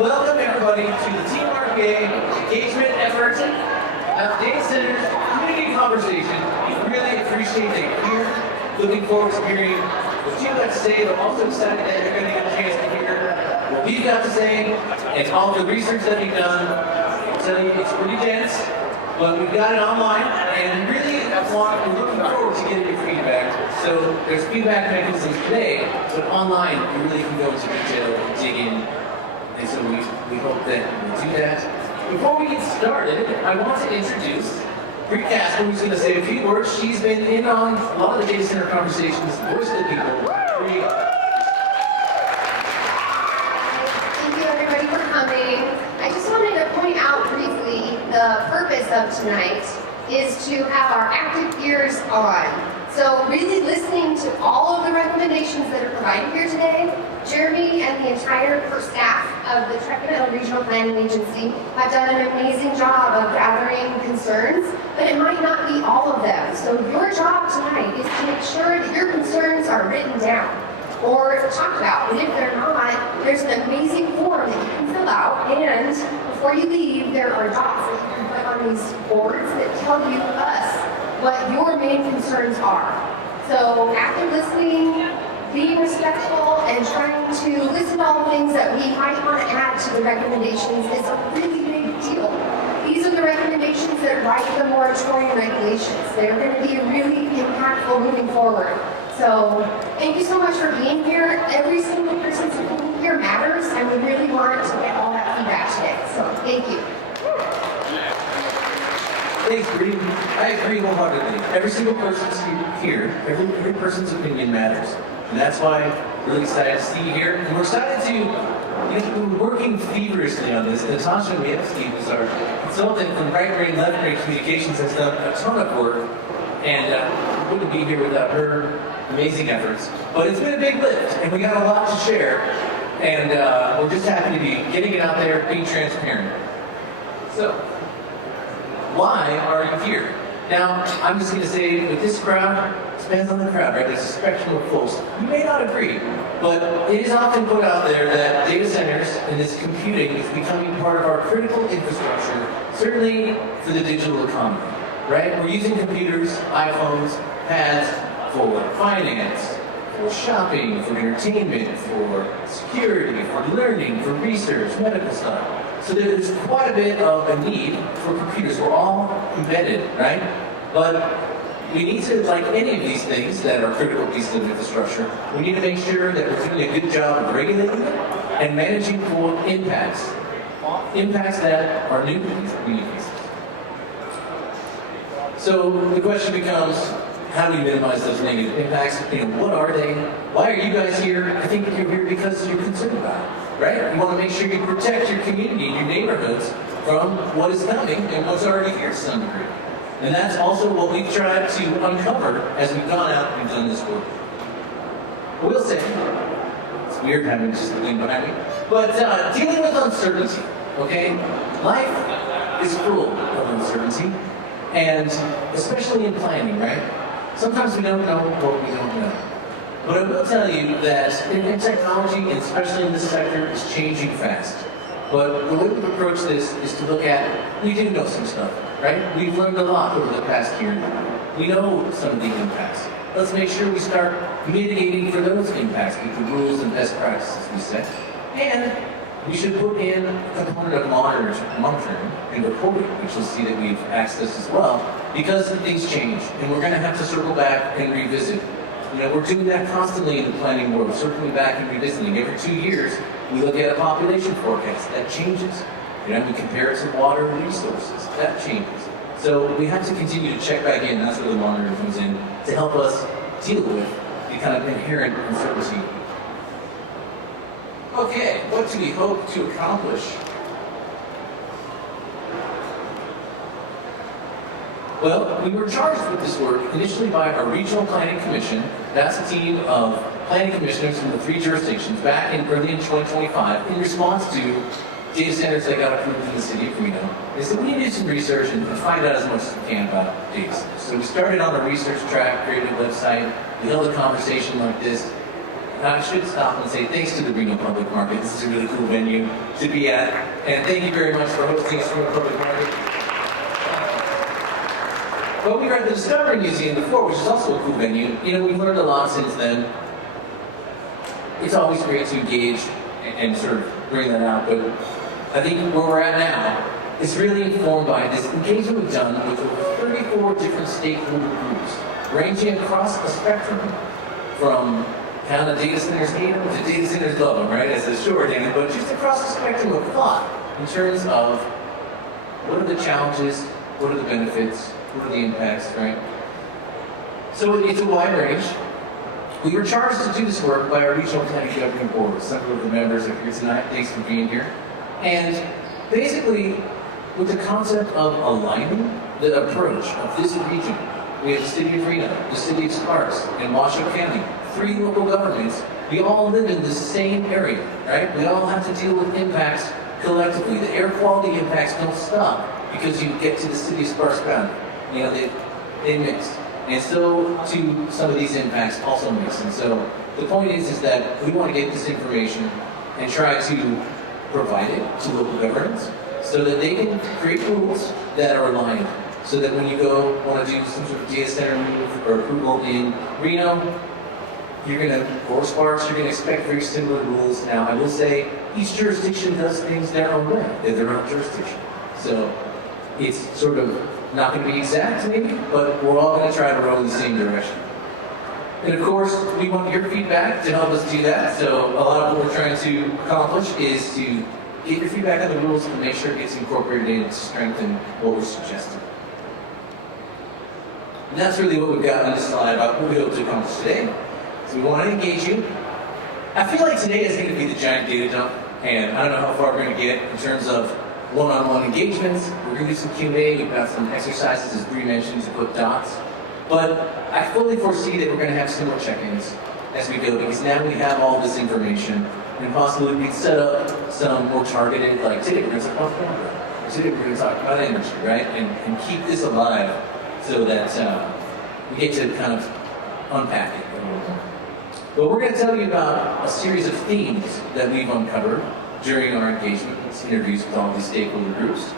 Welcome everybody to the TMRPA Engagement effort at Data Centers Community Conversation. We really appreciate that you're here. Looking forward to hearing what you have to say, but also excited that you're going to get a chance to hear what we've got to say and all the research that we've done. I'll tell you, it's pretty dense, but we've got it online, and really we're looking forward to getting your feedback. So there's feedback mechanisms today, but online you really can go into detail and dig in. And so we hope that you'll do that. Before we get started, I want to introduce Bree Casper, who's going to say a few words. She's been in on a lot of the data center conversations, voice of the people. Bree. Thank you everybody for coming. I just wanted to point out briefly the purpose of tonight is to have our active ears on. So really listening to all of the recommendations that are provided here today. Jeremy and the entire staff of the Truckee Regional Planning Agency have done an amazing job of gathering concerns, but it might not be all of them. So your job tonight is to make sure that your concerns are written down or talked about. And if they're not, there's an amazing form that you can fill out. And before you leave, there are dots that you can put on these boards that tell us what your main concerns are. So active listening, being respectful, and trying to listen to all the things that we might want to add to the recommendations is a really big deal. These are the recommendations that write the moratorium regulations. They're going to be really impactful moving forward. So thank you so much for being here. Every single person here matters, and we really want to get all that feedback today. So thank you. Thanks, Bree. I agree wholeheartedly. Every single person's here, every person's opinion matters. And that's why we're really excited to see you here. And we're excited to, we're working feverishly on this. Natasha Meadows, who's our consultant from right brain, left brain communications, has done a ton of work. And we wouldn't be here without her amazing efforts. But it's been a big lift, and we got a lot to share. And we're just happy to be getting it out there, being transparent. So, why are you here? Now, I'm just going to say, with this crowd, it depends on the crowd, right? There's a spectrum of folks. You may not agree, but it is often put out there that data centers and this computing is becoming part of our critical infrastructure, certainly for the digital economy, right? We're using computers, iPhones, pads for finance, for shopping, for entertainment, for security, for learning, for research, medical stuff. So there's quite a bit of a need for computers. We're all embedded, right? But we need to, like any of these things that are critical pieces of infrastructure, we need to make sure that we're doing a good job of regulating it and managing for impacts. Impacts that are new to these communities. So the question becomes, how do we minimize those negative impacts? What are they? Why are you guys here? I think you're here because you're concerned about it. Right? You want to make sure you protect your community, your neighborhoods from what is coming and what's already here to some degree. And that's also what we've tried to uncover as we've gone out and done this work. I will say, it's weird having just the thing behind me, but dealing with uncertainty, okay? Life is full of uncertainty, and especially in planning, right? Sometimes we don't know what we don't know. But I will tell you that in technology, and especially in this sector, is changing fast. But the way we approach this is to look at, we do know some stuff, right? We've learned a lot over the past year. We know some of the impacts. Let's make sure we start mitigating for those impacts with the rules and best practices we set. And we should put in a component of monitoring and reporting, which you'll see that we've accessed as well, because things change, and we're going to have to circle back and revisit. We're doing that constantly in the planning world, circling back and revisiting. Every 2 years, we look at a population forecast. That changes. We compare it to water resources. That changes. So we have to continue to check back in. That's where the monitoring comes in, to help us deal with the kind of inherent uncertainty. Okay, what do we hope to accomplish? Well, we were charged with this work initially by our Regional Planning Commission. That's a team of planning commissioners from the 3 jurisdictions back early in 2025 in response to data centers that got approved in the city of Meadows. They said we need to do some research and find out as much as we can about data centers. So we started on a research track, created a website, we held a conversation like this, And I should stop and say thanks to the Reno Public Market. This is a really cool venue to be at. And thank you very much for hosting us from the Public Market. But we were at the Discovery Museum before, which is also a cool venue. You know, we've learned a lot since then. It's always great to engage and sort of bring that out, but I think where we're at now is really informed by this engagement we've done with over 34 different stakeholder groups, ranging across the spectrum from kind of data centers hate them to data centers love them, right? As a short end, but just across the spectrum of thought in terms of what are the challenges, what are the benefits, what are the impacts, right? So it's a wide range. We were charged to do this work by our Regional Planning Governing Board. Several of the members are here tonight. Thanks for being here. And basically, with the concept of aligning the approach of this region, we have the city of Reno, the city of Sparks, and Washoe County, 3 local governments. We all live in the same area, right? We all have to deal with impacts collectively. The air quality impacts don't stop because you get to the city of Sparks County. You know, they mix. And so, to some of these impacts also mix. And so, the point is that we want to get this information and try to provide it to local governments so that they can create rules that are aligned. So that when you go want to do some sort of data center move or approval in Reno, or Sparks, you're going to expect very similar rules. Now, I will say each jurisdiction does things their own way. They're their own jurisdiction. So, it's sort of not going to be exact, maybe, but we're all going to try to row in the same direction. And of course, we want your feedback to help us do that. So a lot of what we're trying to accomplish is to get your feedback on the rules and make sure it gets incorporated in to strengthen what we're suggesting. And that's really what we've got on this slide about what we hope to accomplish today. So we want to engage you. I feel like today is going to be the giant data dump, and I don't know how far we're going to get in terms of one-on-one engagements. We're going to do some Q&A. We've got some exercises, as Bree mentioned, to put dots. But I fully foresee that we're going to have similar check-ins as we go, because now we have all this information, and possibly we can set up some more targeted, like today we're going to talk about formula, or today we're going to talk about energy, right? And keep this alive so that we get to kind of unpack it a little more. But we're going to tell you about a series of themes that we've uncovered during our engagement, interviews with all these stakeholder groups.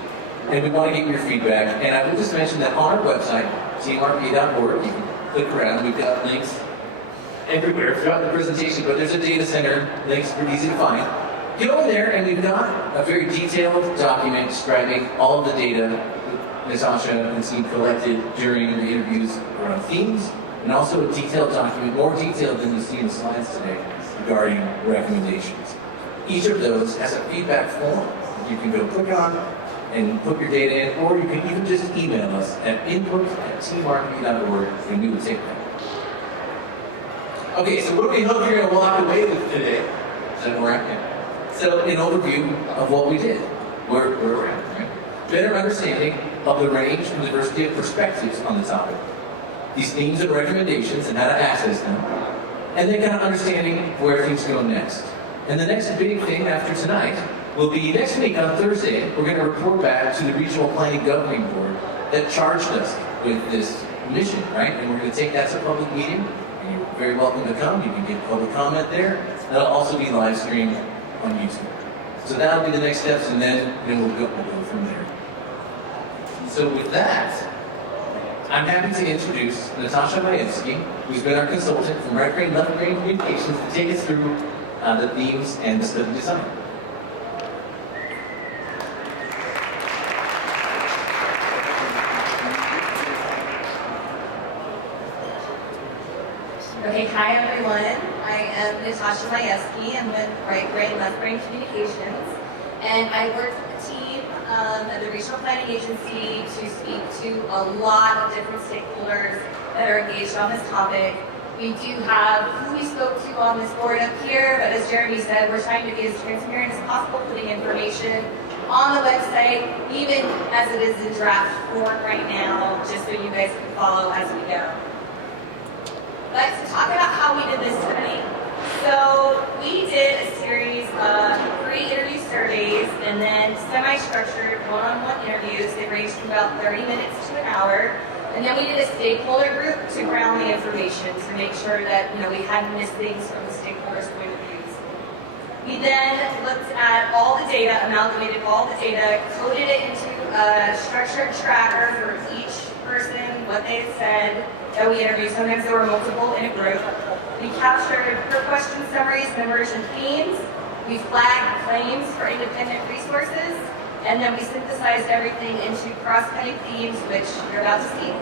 And we want to get your feedback. And I will just mention that on our website, TMRPA.org, you can click around. We've got links everywhere throughout the presentation, but there's a data center. Links are easy to find. Get over there, and we've got a very detailed document describing all of the data that Natasha and team collected during the interviews around themes, and also a detailed document, more detailed than you see in the slides today, regarding recommendations. Each of those has a feedback form you can go click on and put your data in, or you can even just email us at input@tmrpa.org and we will take that. Okay, so what do we hope you're going to walk away with today? Is that where I'm at? So, an overview of what we did, where we're at, right? Better understanding of the range and diversity of perspectives on the topic, these themes and recommendations and how to access them, and then kind of understanding where things go next. And the next big thing after tonight will be next week on Thursday, we're going to report back to the Regional Planning Governing Board that charged us with this mission, right? And we're going to take that to a public meeting, and you're very welcome to come. You can get public comment there. That'll also be live streamed on YouTube. So that'll be the next steps, and then we'll go from there. So with that, I'm happy to introduce Natasha Majewski, who's been our consultant from Right Brain, Left Brain Communications, to take us through the themes and the study design. Okay, hi everyone. I am Natasha Majewski. I'm with Right Brain, Left Brain Communications, and I work with the team at the Regional Planning Agency to speak to a lot of different stakeholders that are engaged on this topic. We do have who we spoke to on this board up here, but as Jeremy said, we're trying to be as transparent as possible, putting information on the website, even as it is in draft form right now, just so you guys can follow as we go. But to talk about how we did this study. So we did a series of 3 interview surveys and then semi-structured one-on-one interviews. They ranged from about 30 minutes to an hour. And then we did a stakeholder group to ground the information to make sure that we hadn't missed things from the stakeholder We then looked at all the data, amalgamated all the data, coded it into a structured tracker for each person, what they had said that we interviewed. Sometimes there were multiple in a group. We captured per question summaries and emergent themes. We flagged claims for independent resources, and then we synthesized everything into cross-cutting themes, which you're about to see.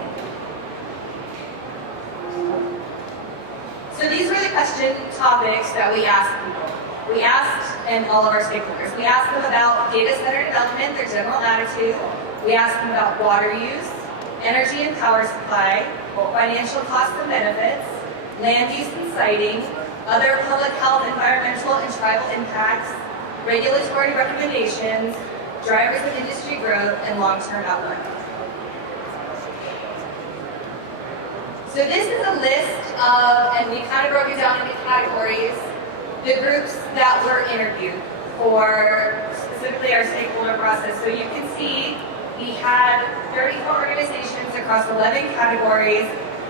So these were the question topics that we asked people. We asked, and all of our stakeholders, we asked them about data center development, their general attitude. We asked them about water use, energy and power supply, financial costs and benefits, land use and siting, other public health, environmental, and tribal impacts, regulatory recommendations, drivers of industry growth, and long-term outlook. So this is a list of, and we kind of broke it down into categories, the groups that were interviewed for specifically our stakeholder process. So you can see we had 34 organizations across 11 categories.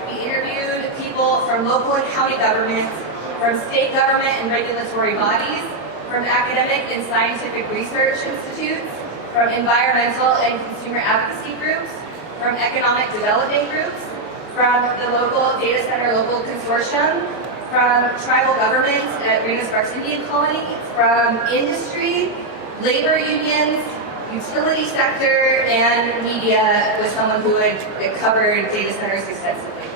We interviewed people from local and county governments, from state government and regulatory bodies, from academic and scientific research institutes, from environmental and consumer advocacy groups, from economic development groups, from the local data center local consortium, from tribal governments at Meadows Indian Colony, from industry, labor unions, utility sector, and media was someone who had covered data centers extensively.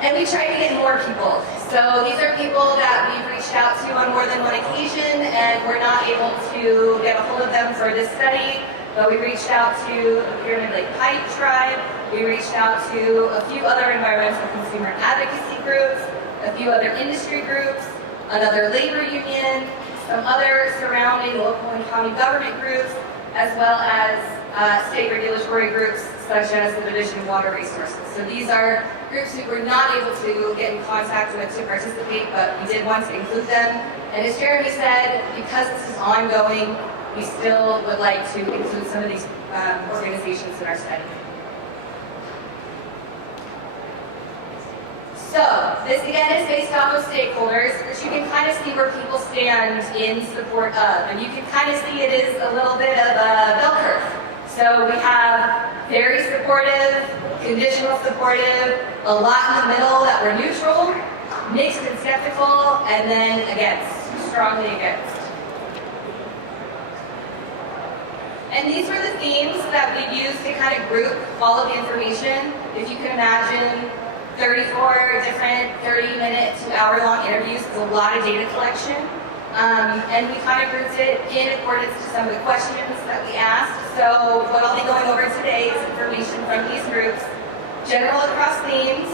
And we tried to get more people. So these are people that we've reached out to on more than one occasion, and we're not able to get a hold of them for this study, but we reached out to the Pyramid Lake Pike Tribe, we reached out to a few other environmental consumer advocacy groups, a few other industry groups, another labor union, some other surrounding local and county government groups, as well as state regulatory groups such as the Division of Water Resources. So these are groups we were not able to get in contact with to participate, but we did want to include them. And as Jeremy said, because this is ongoing, we still would like to include some of these organizations in our study. So, this again is based off of stakeholders, but you can kind of see where people stand in support of. And you can kind of see it is a little bit of a bell curve. So we have very supportive, conditional supportive, a lot in the middle that were neutral, mixed and skeptical, and then against, strongly against. And these were the themes that we used to kind of group all of the information. If you can imagine 34 different 30-minute to hour-long interviews is a lot of data collection. And we kind of grouped it in accordance to some of the questions that we asked. So what I'll be going over today is information from these groups. General across themes,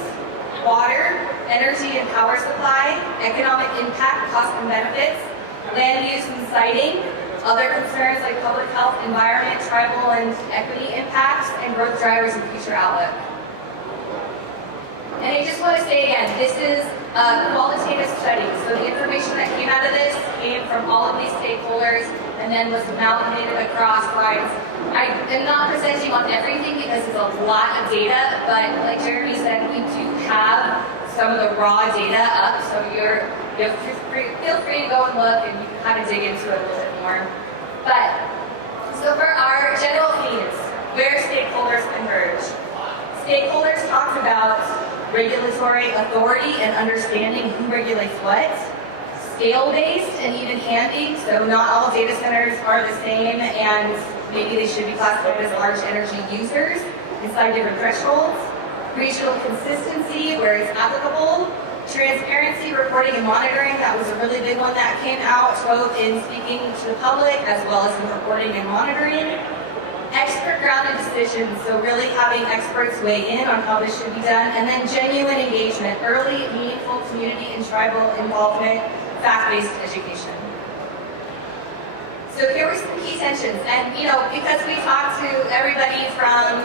water, energy and power supply, economic impact, cost and benefits, land use and siting, other concerns like public health, environment, tribal and equity impacts, and growth drivers and future outlook. And I just want to say again, this is a qualitative study. So the information that came out of this came from all of these stakeholders and then was amalgamated across lines. I am not presenting on everything because it's a lot of data, but like Jeremy said, we do have some of the raw data up, so feel free to go and look and you can kind of dig into it a little bit more. But, so for our general themes, where stakeholders converge. Stakeholders talked about regulatory authority and understanding who regulates what, scale-based and even handing, so not all data centers are the same and maybe they should be classified as large energy users inside different thresholds, regional consistency where it's applicable, transparency, reporting and monitoring, that was a really big one that came out both in speaking to the public as well as in reporting and monitoring. Expert-grounded decisions, so really having experts weigh in on how this should be done, and then genuine engagement, early, meaningful community and tribal involvement, fact-based education. So here were some key tensions, and because we talked to everybody from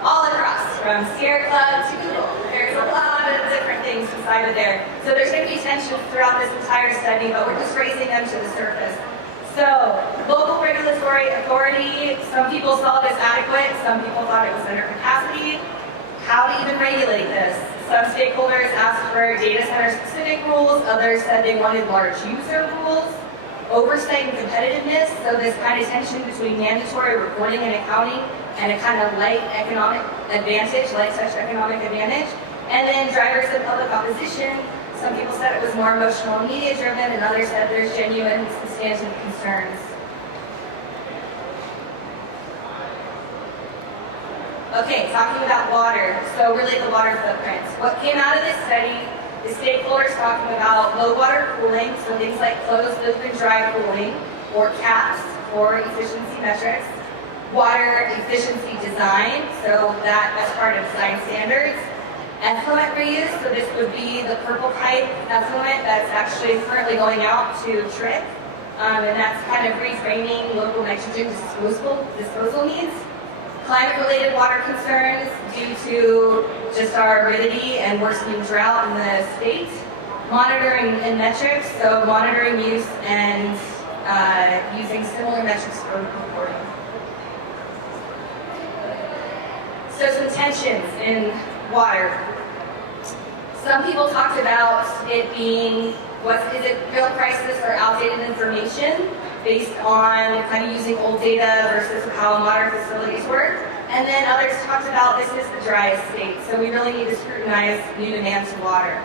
all across, from Sierra Club to Google, there's a lot of different things inside of there. So there's going to be tensions throughout this entire study, but we're just raising them to the surface. So, local regulatory authority, some people saw it as adequate, some people thought it was under capacity. How to even regulate this? Some stakeholders asked for data center specific rules, others said they wanted large user rules. Oversight and competitiveness, so this kind of tension between mandatory reporting and accounting and a kind of light economic advantage, light touch economic advantage. And then drivers of public opposition, some people said it was more emotional and media driven, and others said there's genuine substantive concerns. Okay, talking about water, so really the water footprints. What came out of this study is stakeholders talking about low water cooling, so things like closed loop and dry cooling, or CAPS, for efficiency metrics. Water efficiency design, so that as part of design standards. Effluent reuse, so this would be the purple pipe effluent that's actually currently going out to TRIC, and that's kind of reframing local nitrogen disposal needs. Climate-related water concerns due to just our aridity and worsening drought in the state. Monitoring and metrics, so monitoring use and using similar metrics for reporting. So some tensions in water. Some people talked about it being, is it real crisis or outdated information based on kind of using old data versus how modern facilities work. And then others talked about this is the driest state, so we really need to scrutinize new demands for water.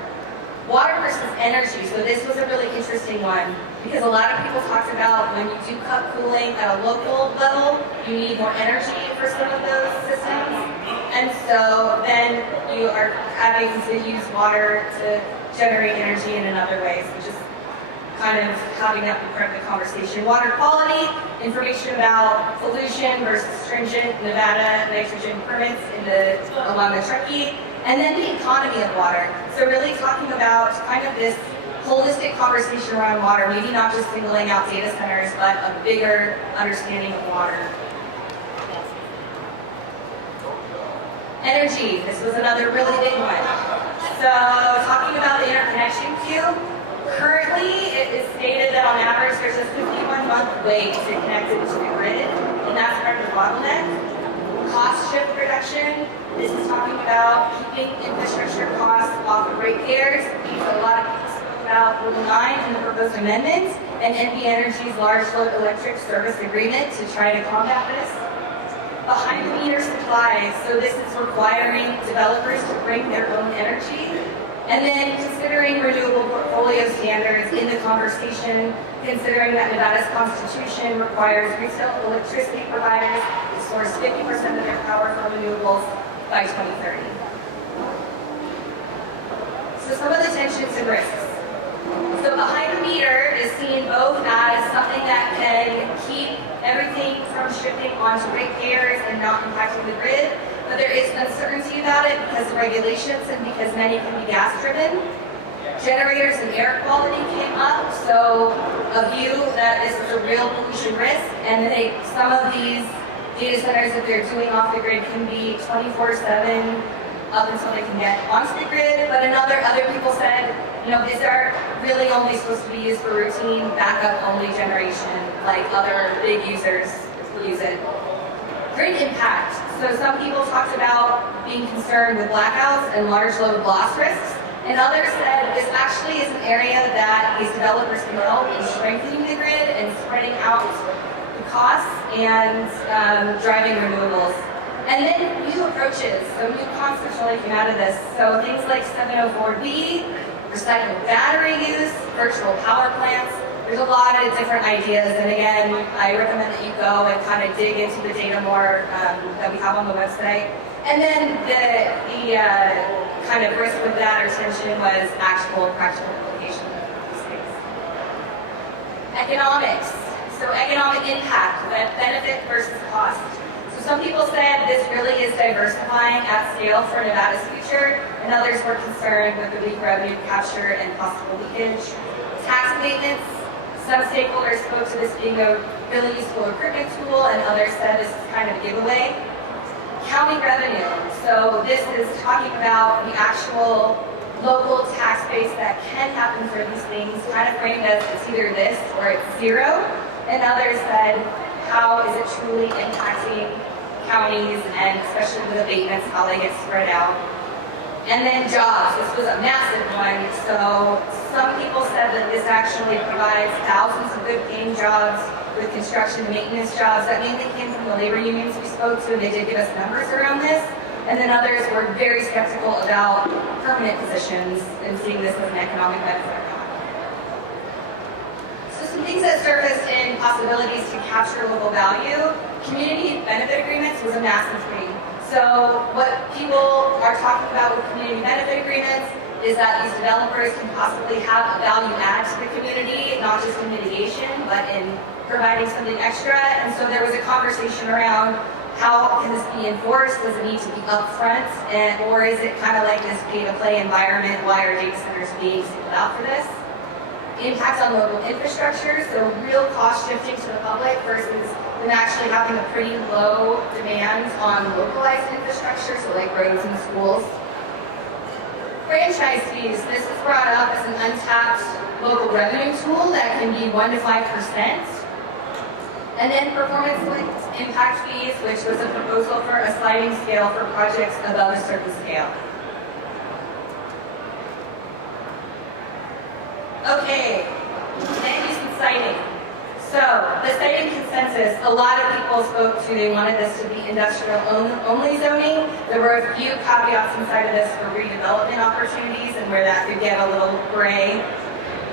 Water versus energy, so this was a really interesting one because a lot of people talked about when you do cut cooling at a local level, you need more energy for some of those systems. And so then you are having to use water to generate energy in another ways, which is kind of having that be part of the conversation. Water quality, information about pollution versus stringent Nevada nitrogen permits along the Truckee, and then the economy of water. So really talking about kind of this holistic conversation around water, maybe not just singling out data centers, but a bigger understanding of water. Energy, this was another really big one. So talking about the interconnection queue, currently it is stated that on average there's a 51-month wait to connect it to the grid, and that's part of the bottleneck. Cost shift reduction, this is talking about keeping infrastructure costs off of ratepayers. So a lot of people spoke about Rule 9 in the proposed amendment, and NV Energy's large load electric service agreement to try to combat this. Behind the meter supplies, so this is requiring developers to bring their own energy, and then considering renewable portfolio standards in the conversation, considering that Nevada's constitution requires retail electricity providers to source 50% of their power from renewables by 2030. So some of the tensions and risks. So behind the meter is seen both as something that can keep everything from shifting onto ratepayers and not impacting the grid, but there is uncertainty about it because of regulations and because many can be gas-driven. Generators and air quality came up, so a view that this is a real pollution risk, and some of these data centers that they're doing off the grid can be 24/7 up until they can get onto the grid, but other people said, these are really only supposed to be used for routine backup-only generation, like other big users use it. Grid impact. So some people talked about being concerned with blackouts and large load loss risks, and others said this actually is an area that these developers can help in strengthening the grid and spreading out the costs and driving renewables. And then new approaches, so new concepts really came out of this. So things like 704B, recycled battery use, virtual power plants. There's a lot of different ideas, and again, I recommend that you go and kind of dig into the data more that we have on the website. And then the kind of risk with that or tension was actual practical application of these things. Economics, so economic impact, benefit versus cost. Some people said this really is diversifying at scale for Nevada's future, and others were concerned with the weak revenue capture and possible leakage. Tax abatements, some stakeholders spoke to this being a really useful recruitment tool, and others said this is kind of a giveaway. County revenue, so this is talking about the actual local tax base that can happen for these things, kind of framed as it's either this or it's zero, and others said, how is it truly impacting counties, and especially with abatements, how they get spread out. And then jobs, this was a massive one. So some people said that this actually provides thousands of good paying jobs with construction and maintenance jobs. That mainly came from the labor unions we spoke to, and they did give us numbers around this. And then others were very skeptical about permanent positions and seeing this as an economic benefit or not. So some things that surfaced in possibilities to capture local value, community benefit agreements was a massive thing. So what people are talking about with community benefit agreements is that these developers can possibly have a value add to the community, not just in mitigation, but in providing something extra. And so there was a conversation around how can this be enforced? Does it need to be upfront? Or is it kind of like this pay-to-play environment? Why are data centers being singled out for this? Impact on local infrastructure, so real cost shifting to the public versus them actually having a pretty low demand on localized infrastructure, so like roads and schools. Franchise fees, this is brought up as an untapped local revenue tool that can be 1 to 5%. And then performance-linked impact fees, which was a proposal for a sliding scale for projects above a certain scale. Okay, land use and siting. So, the siting consensus, a lot of people spoke to, they wanted this to be industrial only zoning. There were a few caveats inside of this for redevelopment opportunities and where that could get a little gray.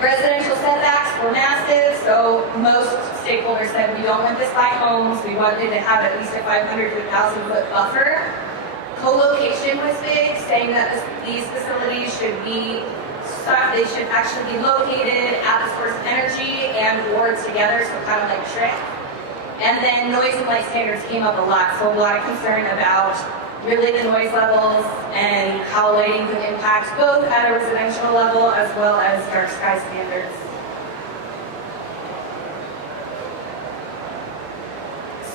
Residential setbacks were massive, so most stakeholders said we don't want this by homes, we wanted to have at least a 500 to 1,000 foot buffer. Co-location was big, saying that these facilities should be they should actually be located at the source of energy and or together, so kind of like trick. And then noise and light standards came up a lot, so a lot of concern about really the noise levels and how lighting can impact both at a residential level as well as dark sky standards.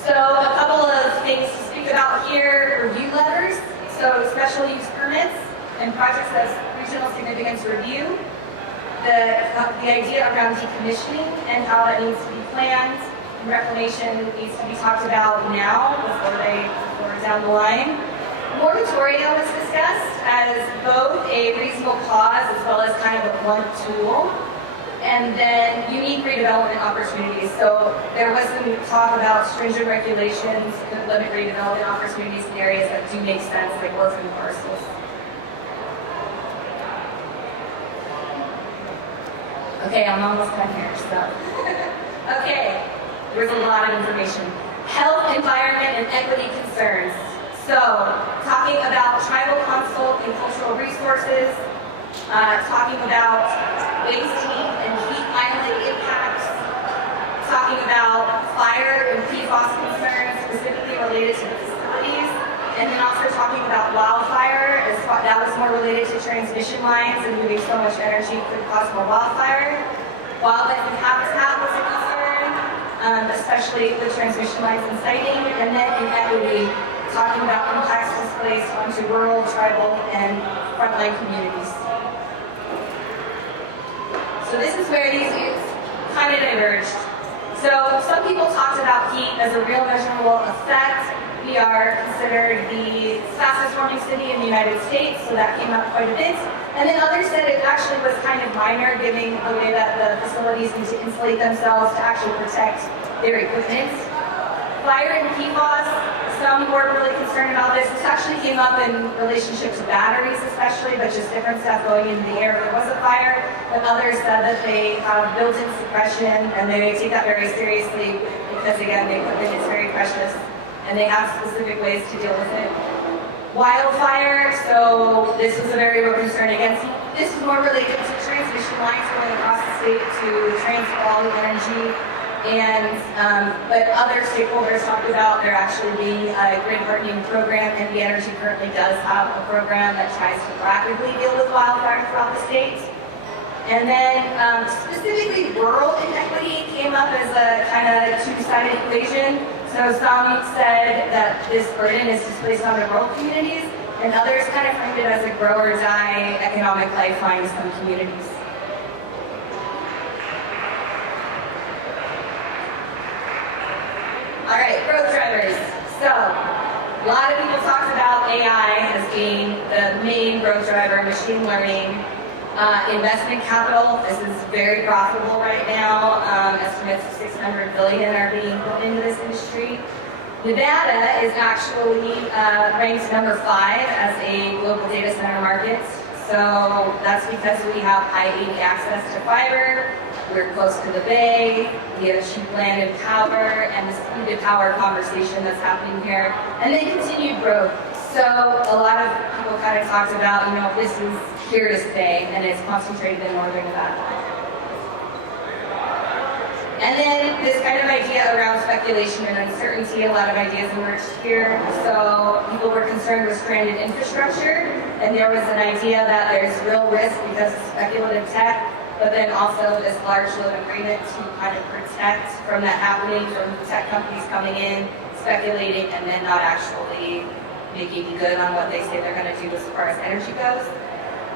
So a couple of things to speak about here, review letters, so special use permits and projects as regional significance review, the idea around decommissioning and how that needs to be planned, and reclamation needs to be talked about now before down the line. Moratorium was discussed as both a reasonable cause as well as kind of a blunt tool. And then unique redevelopment opportunities. So there was some talk about stringent regulations that limit redevelopment opportunities in areas that do make sense, like orphan parcels. Okay, I'm almost done here, so. Okay, there's a lot of information. Health, environment, and equity concerns. So, talking about tribal consult and cultural resources, talking about waste heat and heat island impacts, talking about fire and PFAS concerns specifically related to the facilities, and then also talking about wildfire, that was more related to transmission lines and moving so much energy could cause more wildfire. Wildlife and habitat was a concern, especially with transmission lines and siting, and then inequity, talking about impacts displaced onto rural, tribal, and frontline communities. So this is where these views kind of diverged. So some people talked about heat as a real measurable effect. We are considered the fastest warming city in the United States, so that came up quite a bit. And then others said it actually was kind of minor, given the way that the facilities need to insulate themselves to actually protect their equipment. Fire and PFAS, some were really concerned about this. This actually came up in relationship to batteries especially, but just different stuff going into the air if there was a fire. But others said that they have built-in suppression, and they take that very seriously because, again, the equipment is very precious. And they have specific ways to deal with it. Wildfire, so this was a very real concern against. This is more related to transmission lines going across the state to transfer all the energy. And, but other stakeholders talked about there actually being a grid hardening program, and the energy currently does have a program that tries to rapidly deal with wildfire throughout the state. And then specifically rural inequity came up as a kind of two-sided equation. So some said that this burden is displaced on the rural communities, and others kind of framed it as a grow or die economic lifeline to some communities. All right, growth drivers. So A lot of people talk about AI as being the main growth driver, machine learning, investment capital. This is very profitable right now. Estimates of $600 billion are being put into this industry. Nevada is actually ranked number 5 as a global data center market. So that's because we have high access to fiber, we're close to the bay, we have cheap land and power, and this heated power conversation that's happening here, and then continued growth. So a lot of people kind of talked about, this is here to stay, and it's concentrated in northern Nevada. And then this kind of idea around speculation and uncertainty, a lot of ideas emerged here. So people were concerned with stranded infrastructure, and there was an idea that there's real risk because of speculative tech, but then also this large load agreement to kind of protect from that happening, from tech companies coming in, speculating, and then not actually making good on what they say they're going to do as far as energy goes.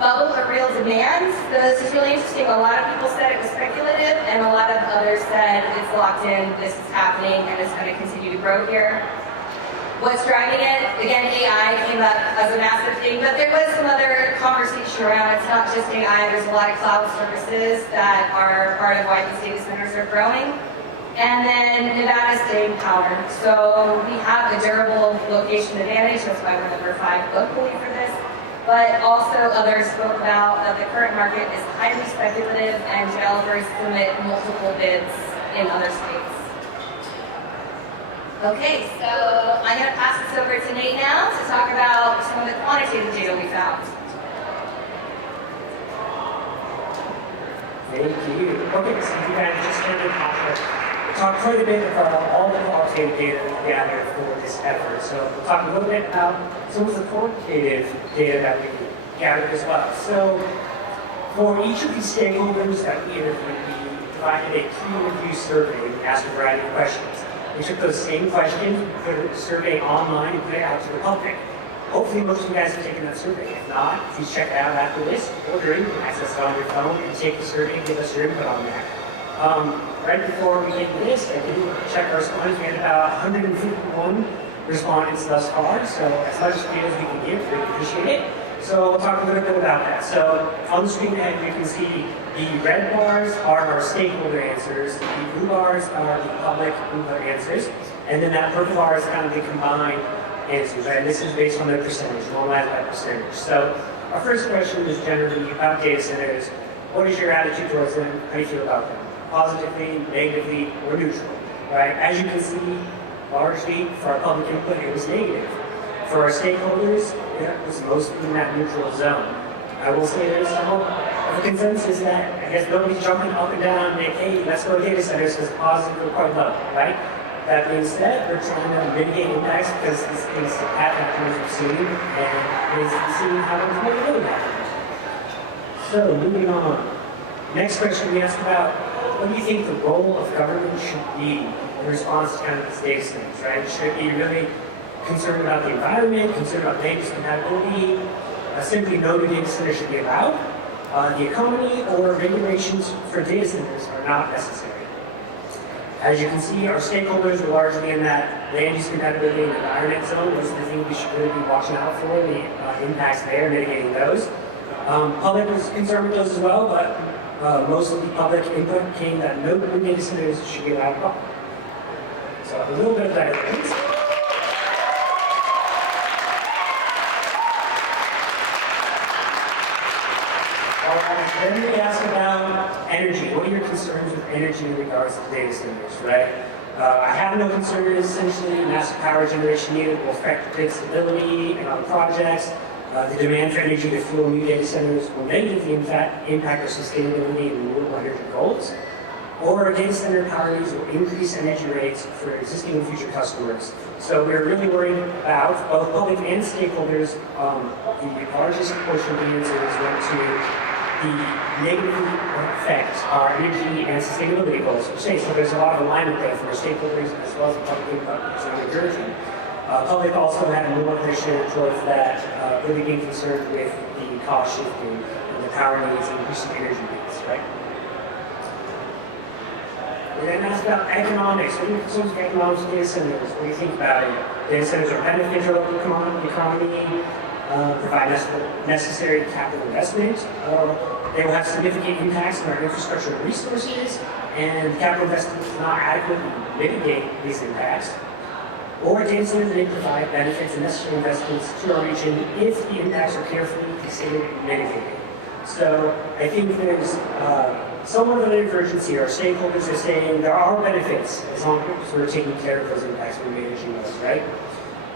Bubble of real demand. This is really interesting. A lot of people said it was speculative, and a lot of others said it's locked in, this is happening, and it's going to continue to grow here. What's driving it? Again, AI came up as a massive thing, but there was some other conversation around it's not just AI, there's a lot of cloud services that are part of why these data centers are growing. And then Nevada's staying power. So we have a durable location advantage, that's why we're number 5 locally for this. But also others spoke about that the current market is highly speculative and developers submit multiple bids in other states. Okay, so I'm going to pass this over to Nate now to talk about some of the quantitative data we found. Thank you. Okay, so you guys just heard the conference. We talked quite a bit about all the qualitative data we gathered for this effort. So we'll talk a little bit about some of the quantitative data that we gathered as well. So for each of these stakeholders that we interviewed, we provided a key review survey. We asked a variety of questions. We took those same questions, put a survey online, and put it out to the public. Hopefully most of you guys have taken that survey. If not, please check it out after this. Order it, you can access it on your phone, and take the survey and give us your input on that. Right before we get into this, I did check our respondents. We had about 151 respondents thus far, so as much data as we can give, we appreciate it. So we'll talk a little bit about that. So on the screen ahead, you can see the red bars are our stakeholder answers, the blue bars are the public input answers, and then that purple bar is kind of the combined answers, right? And this is based on their percentage, normalized by percentage. So our first question is generally about data centers. What is your attitude towards them? How do you feel about them? Positively, negatively, or neutral, right? As you can see, largely for our public input, it was negative. For our stakeholders, it was mostly in that neutral zone. I will say there's some of a consensus that I guess nobody's jumping up and down and like, hey, let's go to data centers because positive or quite low, right? That being said, we're trying to mitigate impacts because this is the path that we've seen and is seeing how it's going to really happen. So moving on. Next question we asked about, what do you think the role of government should be in response to kind of these data centers, right? Should it be really concerned about the environment, concerned about land use compatibility, simply know the data center should be allowed, the economy, or regulations for data centers are not necessary. As you can see, our stakeholders are largely in that land use compatibility and environment zone. Those are the things we should really be watching out for, the impacts there, mitigating those. Public was concerned with those as well, but most of the public input came that no new data centers should be allowed at all. So a little bit of that evidence. Then we asked about energy. What are your concerns with energy in regards to data centers, right? I have no concerns. Essentially, massive power generation needed will affect grid stability and other projects. The demand for energy to fuel new data centers will negatively impact our sustainability and renewable energy goals. Or data center power needs will increase energy rates for existing and future customers. So we're really worried about both public and stakeholders. The largest portion of the answers went to the negatively affect our energy and sustainability goals. So there's a lot of alignment there for stakeholders as well as the public input, so encouraging. Public also had more pressure towards that, really being concerned with the cost shifting and the power needs and increasing energy needs, right? And then ask about economics. What do you think of economics of data centers? What do you think about it? Data centers are beneficial to the local economy, provide necessary capital investment, they will have significant impacts on our infrastructure and resources, and capital investment does not adequately mitigate these impacts. Or data centers may provide benefits and necessary investments to our region if the impacts are carefully considered and mitigated. So I think there's somewhat of an urgency. Our stakeholders are saying there are benefits as long as we're taking care of those impacts and managing those, right?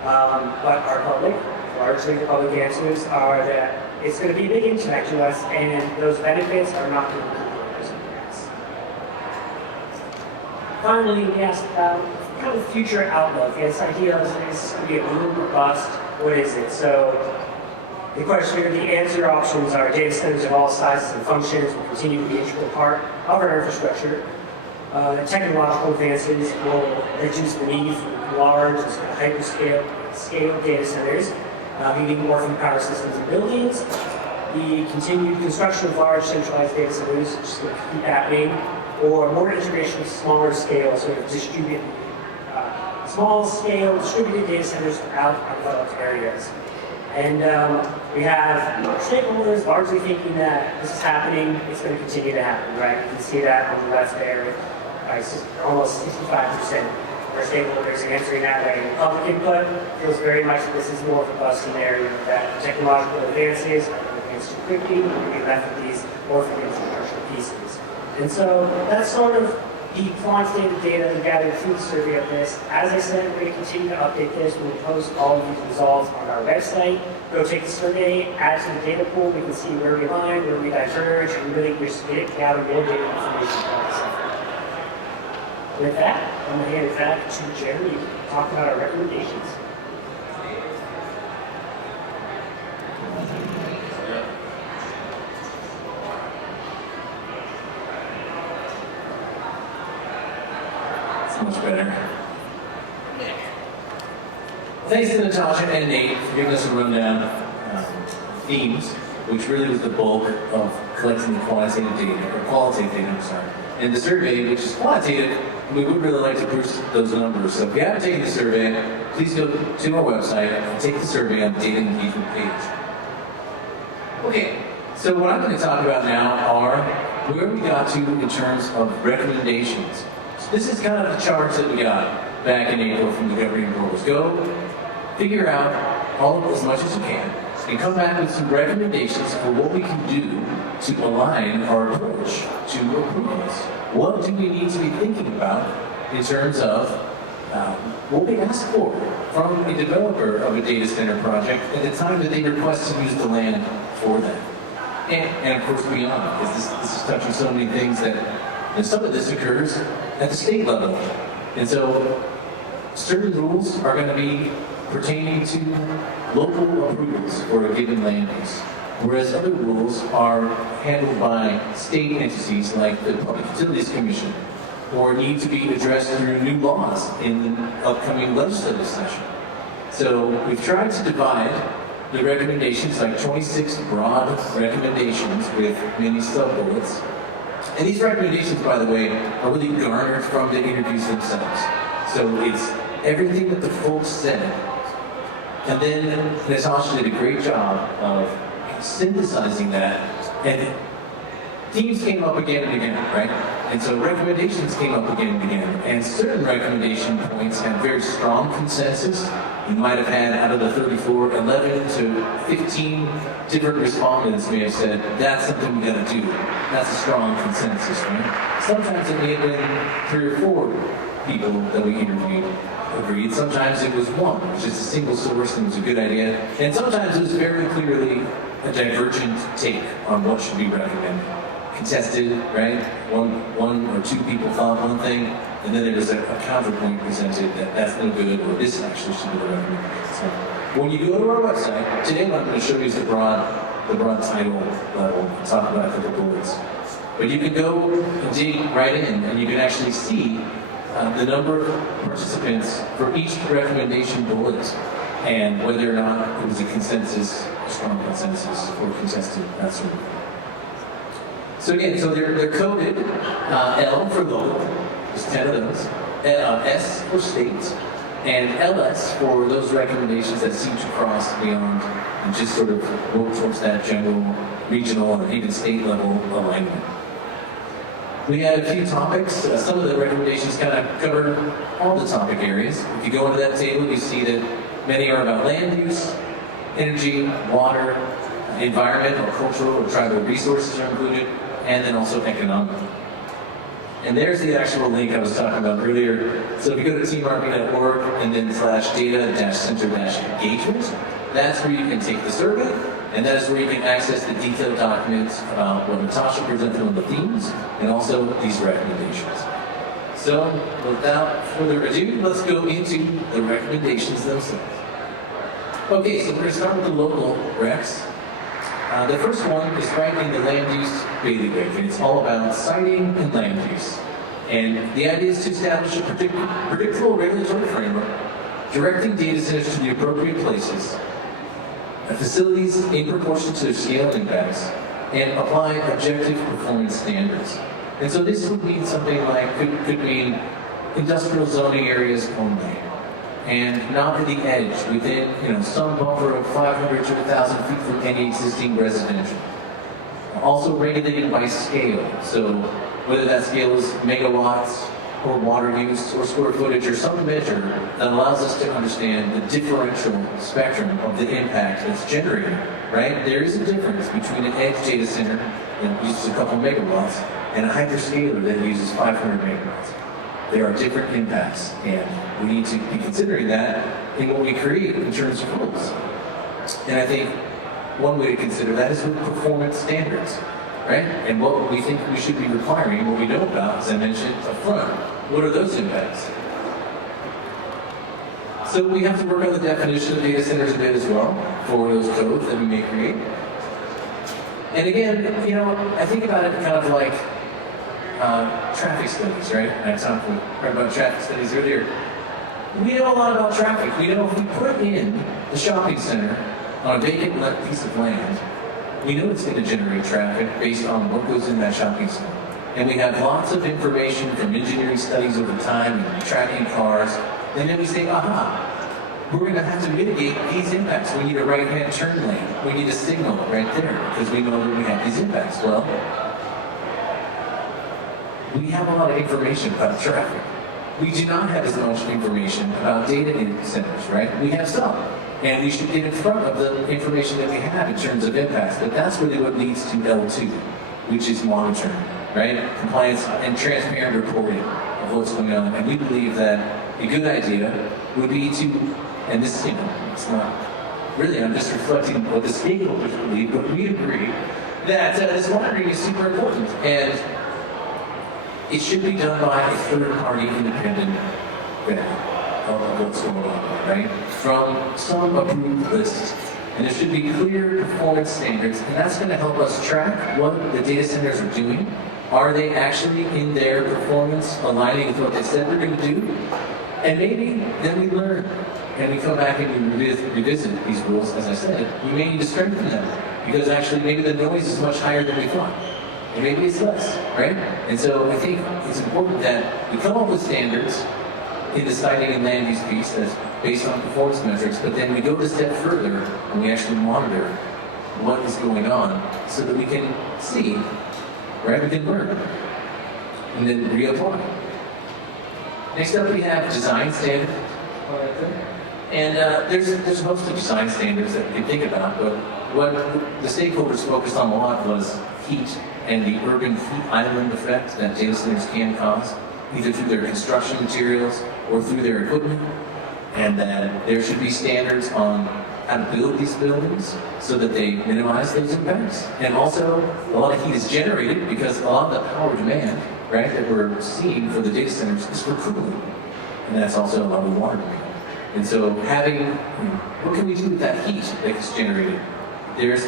But our public, largely the public answers are that it's going to be a big impact to us, and those benefits are not going to be those impacts. Finally, we asked about kind of the future outlook. This idea of this going to be a boom or bust. What is it? So the question here, the answer options are data centers of all sizes and functions will continue to be an integral part of our infrastructure. Technological advances will reduce the need for large and hyperscale data centers, meaning orphan power systems and buildings. The continued construction of large centralized data centers, which is going to keep happening, or more integration of smaller scale, sort of distributed, small scale distributed data centers throughout our developed areas. And we have stakeholders largely thinking that this is happening, it's going to continue to happen, right? You can see that on the left there, almost 65% of our stakeholders answering that way. Public input feels very much that this is more of a bust scenario, that technological advances are going to advance too quickly, and we're left with these orphan infrastructure pieces. And so that's sort of the quantitative data we gathered through the survey of this. As I said, we're going to continue to update this. We'll post all of these results on our website. Go take the survey, add to the data pool. We can see where we align, where we diverge, and really just gather more data information about this effort. With that, I'm going to hand it back to Jeremy to talk about our recommendations. Much better. Thanks to Natasha and Nate for giving us a rundown themes, which really was the bulk of collecting the qualitative data, and the survey, which is quantitative. We would really like to boost those numbers. So if you haven't taken the survey, please go to our website and take the survey on the data engagement page. Okay, so what I'm going to talk about now are where we got to in terms of recommendations. This is kind of the charts that we got back in April from the governing boards. Go figure out as much as you can and come back with some recommendations for what we can do to align our approach to approvals. What do we need to be thinking about in terms of what we ask for from a developer of a data center project at the time that they request to use the land for them? And of course beyond, because this is touching so many things that and some of this occurs at the state level. And so certain rules are going to be pertaining to local approvals for a given land use, whereas other rules are handled by state entities like the Public Utilities Commission, or need to be addressed through new laws in the upcoming legislative session. So we've tried to divide the recommendations, like 26 broad recommendations with many sub-bullets. And these recommendations, by the way, are really garnered from the interviews themselves. So it's everything that the folks said. And then Natasha did a great job of synthesizing that. And themes came up again and again, right? And so recommendations came up again and again. And certain recommendation points had very strong consensus. You might have had, out of the 34, 11 to 15 different respondents may have said, that's something we gotta do. That's a strong consensus, right? Sometimes it may have been 3 or 4 people that we interviewed agreed. Sometimes it was one, which is a single source and it was a good idea. And sometimes it was very clearly a divergent take on what should be recommended. Contested, right? One or two people thought one thing, and then there was a counterpoint presented that that's no good, or this actually should be the recommendation. So when you go to our website, today what I'm going to show you is the broad title level, talk about a couple bullets. But you can go and dig right in, and you can actually see the number of participants for each recommendation bullet, and whether or not it was a consensus, a strong consensus, or contested, that sort of thing. So again, so they're coded L for local, 10 of those. S for state, and LS for those recommendations that seem to cross beyond and just sort of work towards that general, regional, or even state level alignment. We had a few topics. Some of the recommendations kind of cover all the topic areas. If you go into that table, you see that many are about land use, energy, water, environment, or cultural or tribal resources are included, and then also economic. And there's the actual link I was talking about earlier. So if you go to TMRPA.org and then /data-center-engagement, that's where you can take the survey, and that is where you can access the detailed documents about what Natasha presented on the themes, and also these recommendations. So without further ado, let's go into the recommendations themselves. Okay, so we're going to start with the local recs. The first one is right in the land use bailiwick, and it's all about siting and land use. And the idea is to establish a predictable regulatory framework, directing data centers to the appropriate places, facilities in proportion to their scale and impacts, and apply objective performance standards. And so this would mean something like, could mean industrial zoning areas only, and not at the edge, within some buffer of 500 to 1,000 feet from any existing residential. Also regulated by scale, so whether that scale is megawatts, or water use, or square footage, or some measure that allows us to understand the differential spectrum of the impact that's generated, right? There is a difference between an edge data center that uses a couple megawatts and a hyperscaler that uses 500 megawatts. There are different impacts, and we need to be considering that in what we create in terms of rules. And I think one way to consider that is with performance standards, right? And what we think we should be requiring, what we know about, as I mentioned up front. What are those impacts? So we have to work on the definition of data centers a bit as well for those codes that we may create. And again, I think about it kind of like traffic studies, right? I talked about traffic studies earlier. We know a lot about traffic. We know if we put in the shopping center on a vacant piece of land, we know it's going to generate traffic based on what goes in that shopping center. And we have lots of information from engineering studies over time and tracking cars. And then we say, aha, we're going to have to mitigate these impacts. We need a right-hand turn lane. We need a signal right there because we know that we have these impacts. Well, we have a lot of information about traffic. We do not have as much information about data centers, right? We have some. And we should get in front of the information that we have in terms of impacts. But that's really what leads to L2, which is monitoring, right? Compliance and transparent reporting of what's going on. And we believe that a good idea would be to, and this, it's not really, I'm just reflecting what the stakeholders believe, but we agree that this monitoring is super important. And it should be done by a third-party independent vendor of what's going on, right? From some approved lists. And there should be clear performance standards, and that's going to help us track what the data centers are doing. Are they actually in their performance aligning with what they said they're going to do? And maybe then we learn, and we come back and we revisit these rules, as I said. We may need to strengthen them, because actually maybe the noise is much higher than we thought. And maybe it's less, right? And so I think it's important that we come up with standards in the siting and land use piece that's based on performance metrics, but then we go a step further and we actually monitor what is going on so that we can see, right? We can learn and then reapply. Next up we have design standards. And there's a host of design standards that we can think about, but what the stakeholders focused on a lot was heat and the urban heat island effect that data centers can cause, either through their construction materials or through their equipment, and that there should be standards on how to build these buildings so that they minimize those impacts. And also, a lot of heat is generated because a lot of the power demand, right, that we're seeing for the data centers is for cooling. And that's also a lot of water demand. And so what can we do with that heat that's generated? There's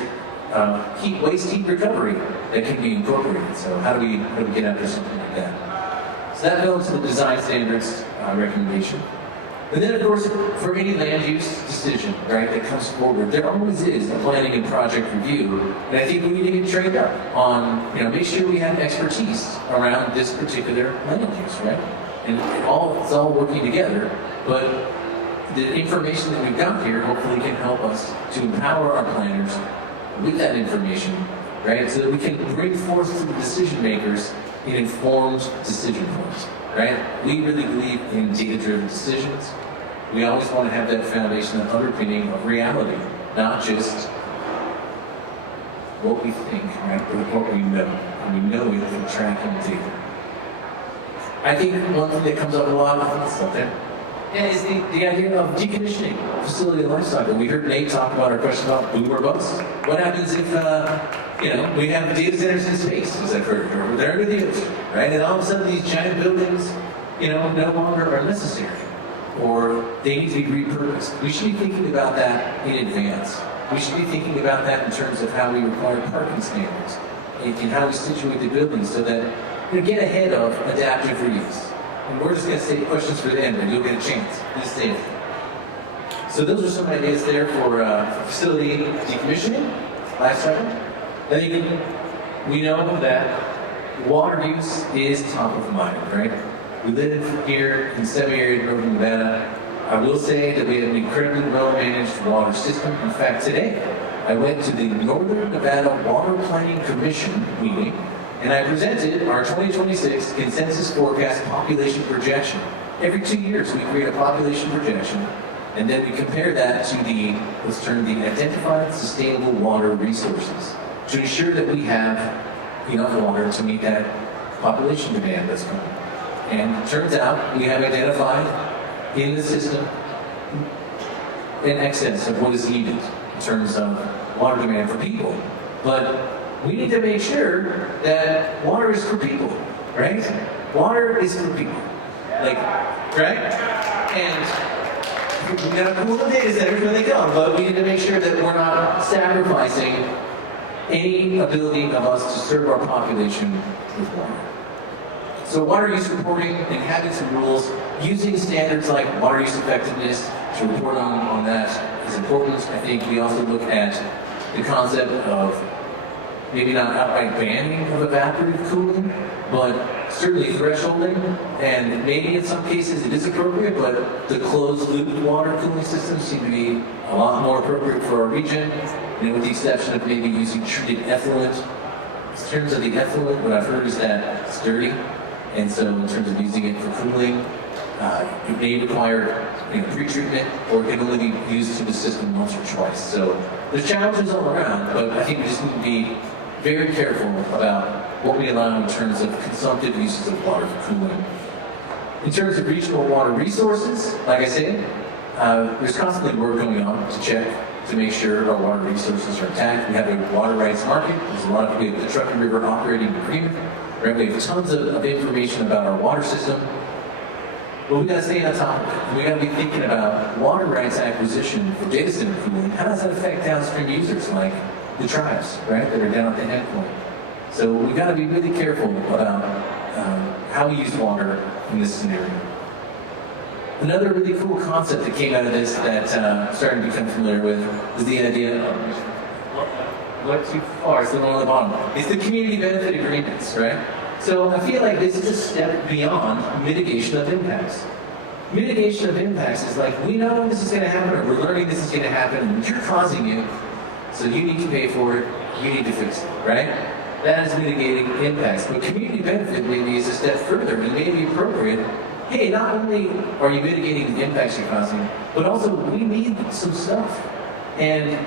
waste heat recovery that can be incorporated. So how do we get after something like that? So that fell into the design standards recommendation. And then, of course, for any land use decision, right, that comes forward, there always is a planning and project review. And I think we need to get trained up on, make sure we have expertise around this particular land use, right? And it's all working together, but the information that we've got here hopefully can help us to empower our planners with that information, right? So that we can bring forth to the decision makers in informed decision points, right? We really believe in data-driven decisions. We always want to have that foundation, that underpinning of reality, not just what we think, right? But what we know. And we know it from tracking data. I think one thing that comes up a lot, I think it's up there, is the idea of decommissioning facility life cycle. We heard Nate talk about our question about boom or bust. What happens if, we have data centers in space, as I've heard, or they're under the ocean, right? And all of a sudden these giant buildings, no longer are necessary, or they need to be repurposed. We should be thinking about that in advance. We should be thinking about that in terms of how we require parking standards, and how we situate the buildings so that get ahead of adaptive reuse. And we're just going to save questions for the end, and you'll get a chance. Please stay. So those are some ideas there for facility decommissioning, life cycle. I think we know that water use is top of mind, right? We live here in semi-arid northern Nevada. I will say that we have an incredibly well-managed water system. In fact, today, I went to the Northern Nevada Water Planning Commission meeting, and I presented our 2026 Consensus Forecast Population Projection. Every 2 years, we create a population projection, and then we compare that to what's termed the Identified Sustainable Water Resources, to ensure that we have enough water to meet that population demand that's coming. And it turns out we have identified in the system in excess of what is needed in terms of water demand for people. But we need to make sure that water is for people, right? Water is for people. Right? And we gotta cool the data centers when they come, but we need to make sure that we're not sacrificing any ability of us to serve our population with water. So water use reporting and having some rules, using standards like water use effectiveness to report on that is important. I think we also look at the concept of maybe not outright banning of evaporative cooling, but certainly thresholding, and maybe in some cases it is appropriate, but the closed loop water cooling systems seem to be a lot more appropriate for our region, with the exception of maybe using treated effluent. In terms of the effluent, what I've heard is that it's dirty, and so in terms of using it for cooling, it may require pre-treatment, or it can only be used through the system once or twice. So there's challenges all around, but I think we just need to be very careful about what we allow in terms of consumptive uses of water for cooling. In terms of regional water resources, like I said, there's constantly work going on to check to make sure our water resources are intact. We have a water rights market. We have the Truckee River Operating Agreement. Right? We have tons of information about our water system. But we got to stay on top of it. We got to be thinking about water rights acquisition for data center cooling. How does that affect downstream users like the tribes, right, that are down at the endpoint? So we got to be really careful about how we use water in this scenario. Another really cool concept that came out of this that I'm starting to become familiar with is the idea of what too far, it's the one on the bottom. It's the community benefit agreements, right? So I feel like this is a step beyond mitigation of impacts. Mitigation of impacts is like, we know this is going to happen, or we're learning this is going to happen, and you're causing it, so you need to pay for it, you need to fix it, right? That is mitigating impacts. But community benefit maybe is a step further, and may be appropriate. Hey, not only are you mitigating the impacts you're causing, but also we need some stuff. And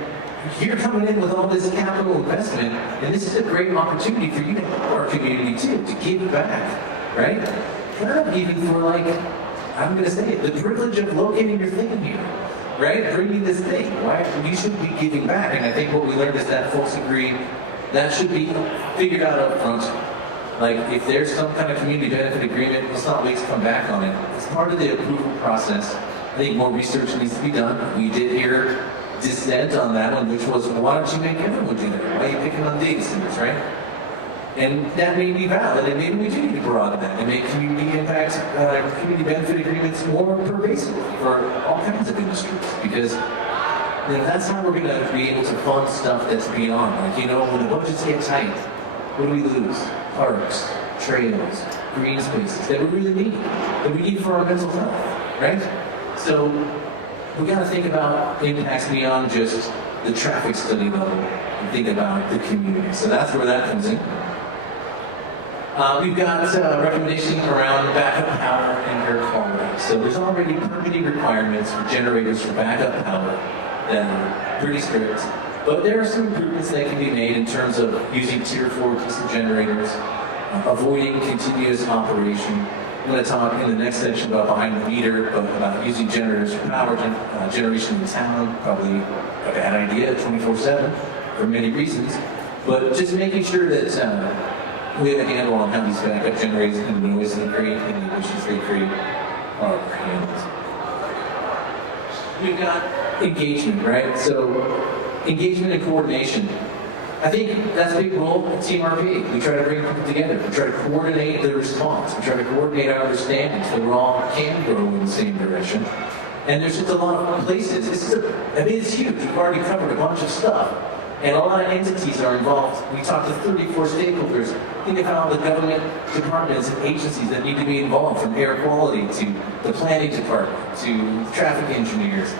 you're coming in with all this capital investment, and this is a great opportunity for you to help our community too, to give back, right? Kind of even for I'm going to say it, the privilege of locating your thing here, right? Bringing this thing, why you should be giving back. And I think what we learned is that folks agree that should be figured out up front. If there's some kind of community benefit agreement, let's not wait to come back on it. It's part of the approval process. I think more research needs to be done. We did hear dissent on that one, which was, well, why don't you make everyone do that? Why are you picking on data centers, right? And that may be valid, and maybe we do need to broaden that and make community impacts, community benefit agreements more pervasive for all kinds of industries, because that's how we're going to be able to fund stuff that's beyond. When the budgets get tight, what do we lose? Parks, trails, green spaces that we really need, that we need for our mental health, right? So we got to think about impacts beyond just the traffic study level and think about the community. So that's where that comes in. We've got recommendations around backup power and air quality. So there's already permitting requirements for generators for backup power that are pretty strict. But there are some improvements that can be made in terms of using Tier 4 diesel generators, avoiding continuous operation. I'm going to talk in the next section about behind the meter, about using generators for power generation in town. Probably a bad idea 24/7 for many reasons. But just making sure that we have a handle on how these backup generators and the noise they create and the emissions they create are handled. We've got engagement, right? So engagement and coordination. I think that's a big role at TMRPA. We try to bring people together. We try to coordinate the response. We try to coordinate our understanding so we all can go in the same direction. And there's just a lot of places. It's huge. We've already covered a bunch of stuff. And a lot of entities are involved. We talked to 34 stakeholders. Think about all the government departments and agencies that need to be involved, from air quality to the planning department to traffic engineers,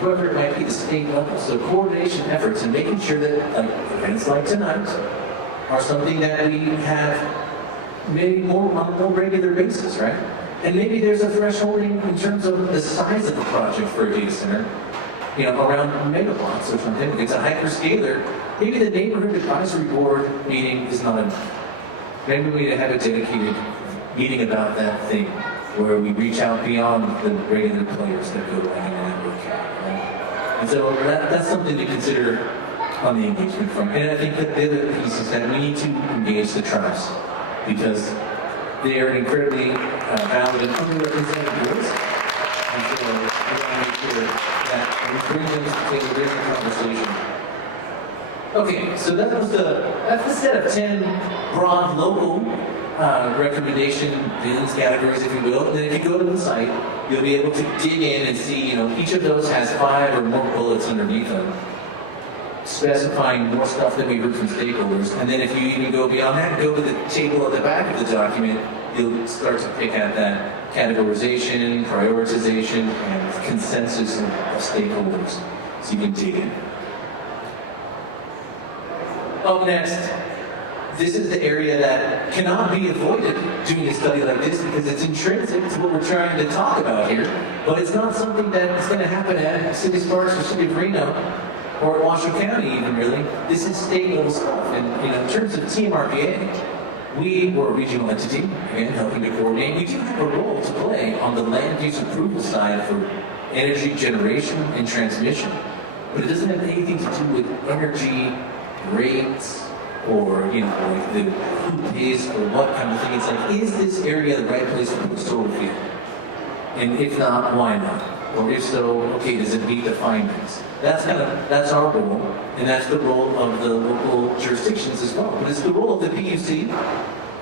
whoever it might be, the state level. So coordination efforts and making sure that events like tonight are something that we have maybe more on a more regular basis, right? And maybe there's a threshold in terms of the size of the project for a data center, around megablocks or something. If it's a hyperscaler, maybe the neighborhood advisory board meeting is not enough. Maybe we need to have a dedicated meeting about that thing, where we reach out beyond the regular players that go around the network. Right? And so that's something to consider on the engagement front. And I think that the other piece is that we need to engage the tribes, because they are incredibly valid and underrepresented voice. And so we want to make sure that we bring them to the table in the conversation. Okay, so that's the set of 10 broad local recommendation bins, categories, if you will. And then if you go to the site, you'll be able to dig in and see, each of those has 5 or more bullets underneath them, specifying more stuff that we heard from stakeholders. And then if you even go beyond that, go to the table at the back of the document, you'll start to pick at that categorization, prioritization, and consensus of stakeholders. So you can dig in. Up next, this is the area that cannot be avoided doing a study like this, because it's intrinsic to what we're trying to talk about here. But it's not something that's going to happen at City Sparks or City of Reno or at Washoe County even, really. This is state level stuff. And in terms of TMRPA, we were a regional entity, again, helping to coordinate. We do have a role to play on the land use approval side for energy generation and transmission. But it doesn't have anything to do with energy rates, or like who pays for what kind of thing. It's like, is this area the right place to put a solar field? And if not, why not? Or if so, okay, does it meet the findings? That's our role, and that's the role of the local jurisdictions as well. But it's the role of the PUC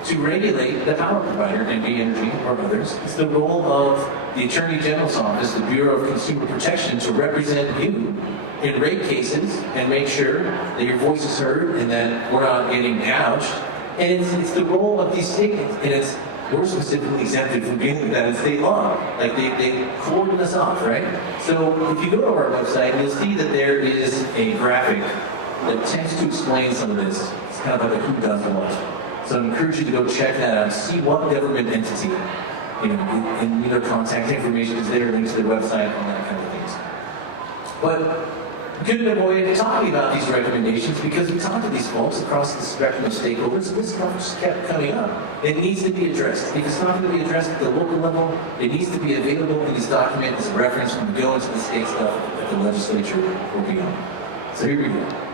to regulate the power provider, NV Energy or others. It's the role of the Attorney General's Office, the Bureau of Consumer Protection, to represent you in rate cases and make sure that your voice is heard and that we're not getting gouged. And it's the role of these states, and we're specifically exempted from dealing with that in state law. Like they cordon us off, right? So if you go to our website, you'll see that there is a graphic that tends to explain some of this. It's kind of like a who does what. So I encourage you to go check that out, see what government entity, and their contact information is there, links to their website, all that kind of things. But we couldn't avoid talking about these recommendations because we talked to these folks across the spectrum of stakeholders, and this stuff just kept coming up. It needs to be addressed. If it's not going to be addressed at the local level, it needs to be available in these documents as a reference when we go into the state stuff that the legislature will be on. So here we go.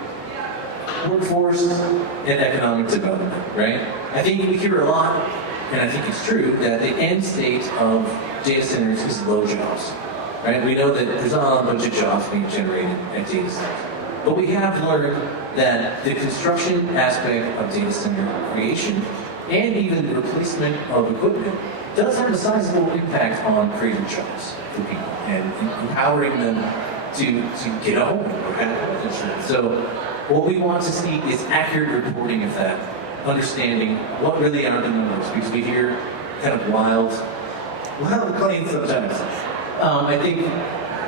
Workforce and economic development, right? I think we hear a lot, and I think it's true, that the end state of data centers is low jobs. Right? We know that there's not a bunch of jobs being generated at data centers. But we have learned that the construction aspect of data center creation and even the replacement of equipment does have a sizable impact on creating jobs for people and empowering them to get a home or have health insurance. So what we want to see is accurate reporting of that, understanding what really are the numbers, because we hear kind of wild claims sometimes. I think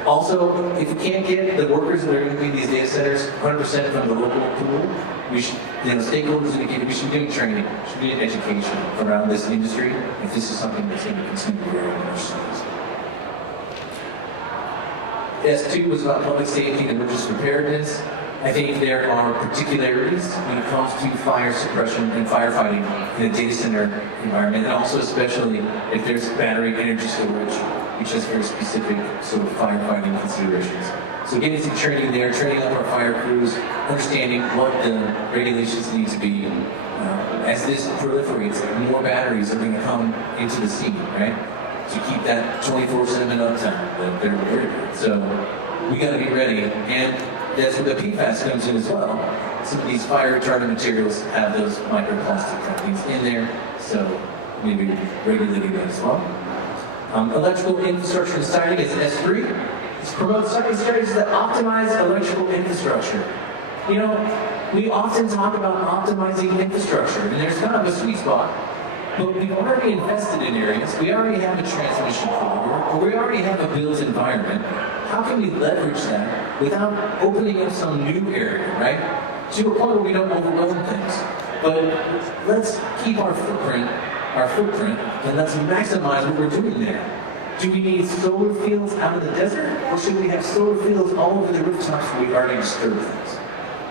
also, if you can't get the workers that are going to be in these data centers 100% from the local pool, we should, stakeholders indicate we should be doing training, should be doing education around this industry if this is something that's going to continue to grow in our cities. S2 was about public safety and emergency preparedness. I think there are particularities when it comes to fire suppression and firefighting in a data center environment, and also especially if there's battery energy storage, which has very specific sort of firefighting considerations. So getting some training there, training up our fire crews, understanding what the regulations need to be. As this proliferates, more batteries are going to come into the scene, right? To keep that 24/7 uptime that they're worried about. So we got to be ready, and that's where the PFAS comes in as well. Some of these fire retardant materials have those microplastic companies in there, so maybe regulating that as well. Electrical infrastructure and siting is S3. It's promote siting strategies that optimize electrical infrastructure. We often talk about optimizing infrastructure, and there's kind of a sweet spot. But we've already invested in areas, we already have a transmission corridor, or we already have a built environment. How can we leverage that without opening up some new area, right? To a point where we don't overwhelm things. But let's keep our footprint, and let's maximize what we're doing there. Do we need solar fields out of the desert, or should we have solar fields all over the rooftops where we already disturb things?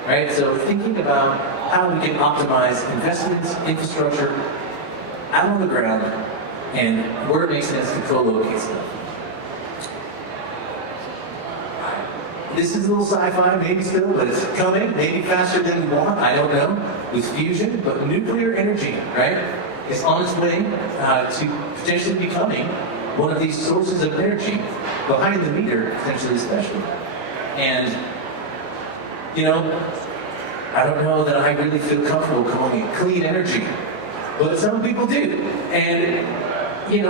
Right? So thinking about how we can optimize investments, infrastructure, out on the ground, and where it makes sense to co-locate stuff. This is a little sci-fi, maybe still, but it's coming, maybe faster than we want, I don't know, with fusion, but nuclear energy, right, is on its way to potentially becoming one of these sources of energy behind the meter, potentially especially. And, I don't know that I really feel comfortable calling it clean energy, but some people do. And,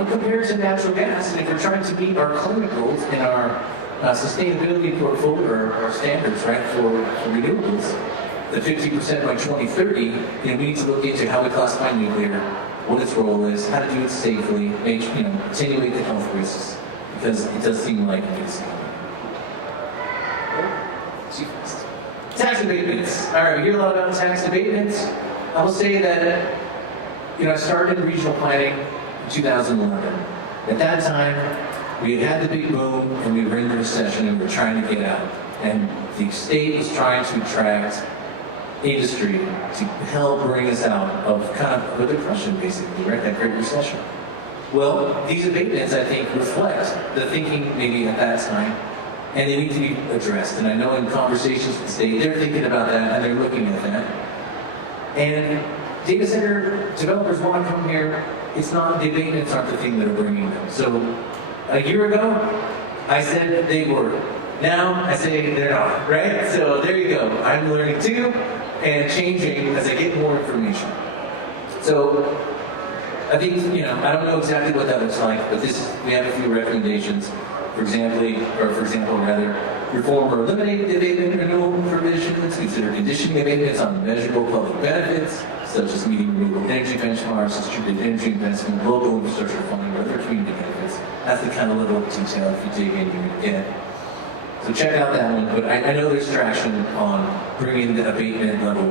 compared to natural gas, and if we're trying to meet our climate goals and our sustainability portfolio, or our standards, right, for renewables, the 50% by 2030, we need to look into how we classify nuclear, what its role is, how to do it safely, attenuate the health risks, because it does seem like it's too fast. Tax abatements. All right, we hear a lot about tax abatements. I will say that, I started in regional planning in 2011. At that time, we had the big boom, and we were in recession, and we were trying to get out. And the state was trying to attract industry to help bring us out of kind of a depression, basically, right? That Great Recession. Well, these abatements, I think, reflect the thinking maybe at that time, and they need to be addressed. And I know in conversations with the state, they're thinking about that, and they're looking at that. And data center developers want to come here. It's not, the abatements aren't the thing that are bringing them. So a year ago, I said they were. Now, I say they're not, right? So there you go. I'm learning too, and changing as I get more information. So I think, I don't know exactly what that looks like, but we have a few recommendations. For example, reform or eliminate the abatement renewal provisions, consider conditioning abatements on measurable public benefits, such as meeting renewable energy benchmarks, distributed energy investment, local infrastructure funding, or other community benefits. That's the kind of level of detail, if you dig in, you would get. So check out that one, but I know there's traction on bringing the abatement level,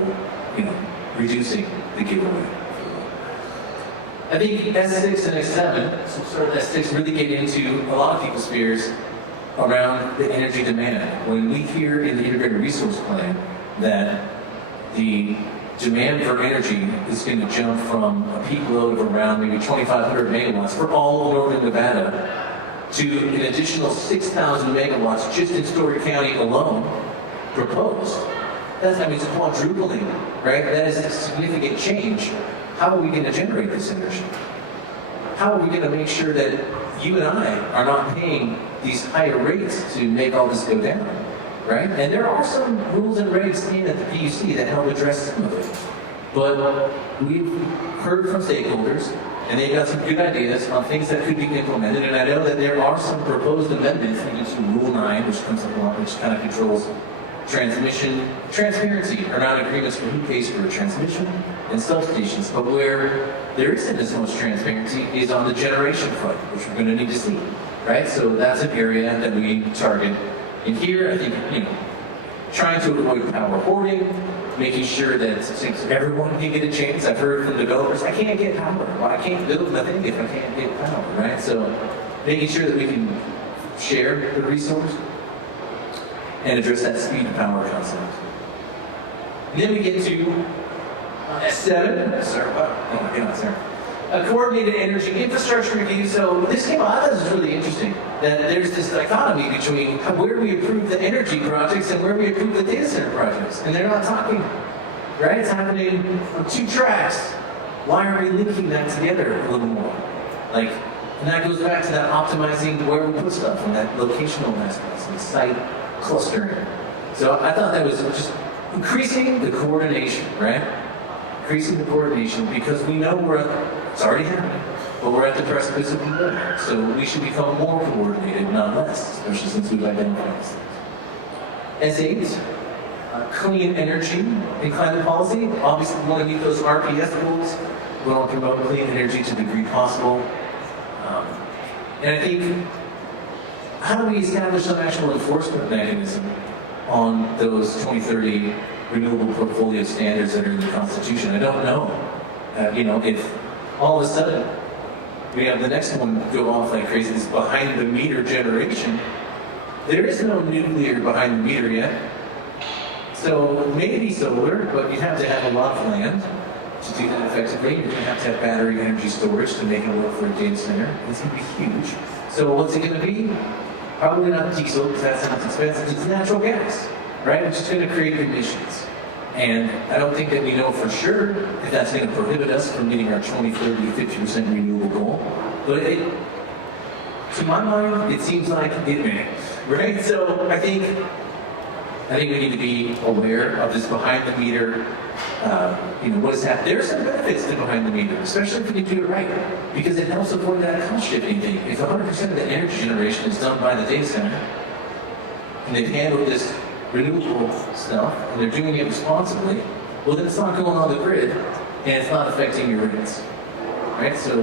reducing the giveaway. I think S6 and S7, so sort of S6 really get into a lot of people's fears around the energy demand. When we hear in the integrated resource plan that the demand for energy is going to jump from a peak load of around maybe 2,500 megawatts for all of northern Nevada to an additional 6,000 megawatts just in Story County alone proposed. That means quadrupling, right? That is a significant change. How are we going to generate this energy? How are we going to make sure that you and I are not paying these higher rates to make all this go down, right? And there are some rules and regs in at the PUC that help address some of it. But we've heard from stakeholders, and they've got some good ideas on things that could be implemented. And I know that there are some proposed amendments to Rule 9, which kind of controls transmission transparency, or non-agreements for who pays for a transmission, and substations. But where there isn't as much transparency is on the generation front, which we're going to need to see, right? So that's an area that we target. And here, I think, trying to avoid power hoarding, making sure that everyone can get a chance. I've heard from developers, I can't get power. Well, I can't build nothing if I can't get power, right? So making sure that we can share the resource and address that speed to power concept. And then we get to S7. Sorry, oh my goodness, sorry. A coordinated energy infrastructure review. So this came out, I thought this was really interesting, that there's this dichotomy between where we approve the energy projects and where we approve the data center projects. And they're not talking, right? It's happening on two tracks. Why are we linking that together a little more? Like, and that goes back to that optimizing where we put stuff and that locational aspects and site clustering. So I thought that was just increasing the coordination, right? Increasing the coordination because we know it's already happening, but we're at the precipice of more. So we should become more coordinated, not less, especially since we've identified these things. S8, clean energy and climate policy. Obviously, we want to meet those RPS goals. We want to promote clean energy to the degree possible. And I think, how do we establish some actual enforcement mechanism on those 2030 renewable portfolio standards that are in the Constitution? I don't know. If all of a sudden we have the next one go off like crazy, this behind the meter generation, there is no nuclear behind the meter yet. So maybe solar, but you have to have a lot of land to do that effectively. You're going to have battery energy storage to make it work for a data center. It's going to be huge. So what's it going to be? Probably not diesel, because that sounds expensive. It's natural gas, right? Which is going to create emissions. And I don't think that we know for sure if that's going to prohibit us from meeting our 2030 50% renewable goal. But to my mind, it seems like it may, right? So I think we need to be aware of this behind the meter. What is happening? There are some benefits to behind the meter, especially if you do it right, because it helps avoid that cost shifting thing. If 100% of the energy generation is done by the data center, and they've handled this renewable stuff, and they're doing it responsibly, well then it's not going on the grid, and it's not affecting your rates, right? So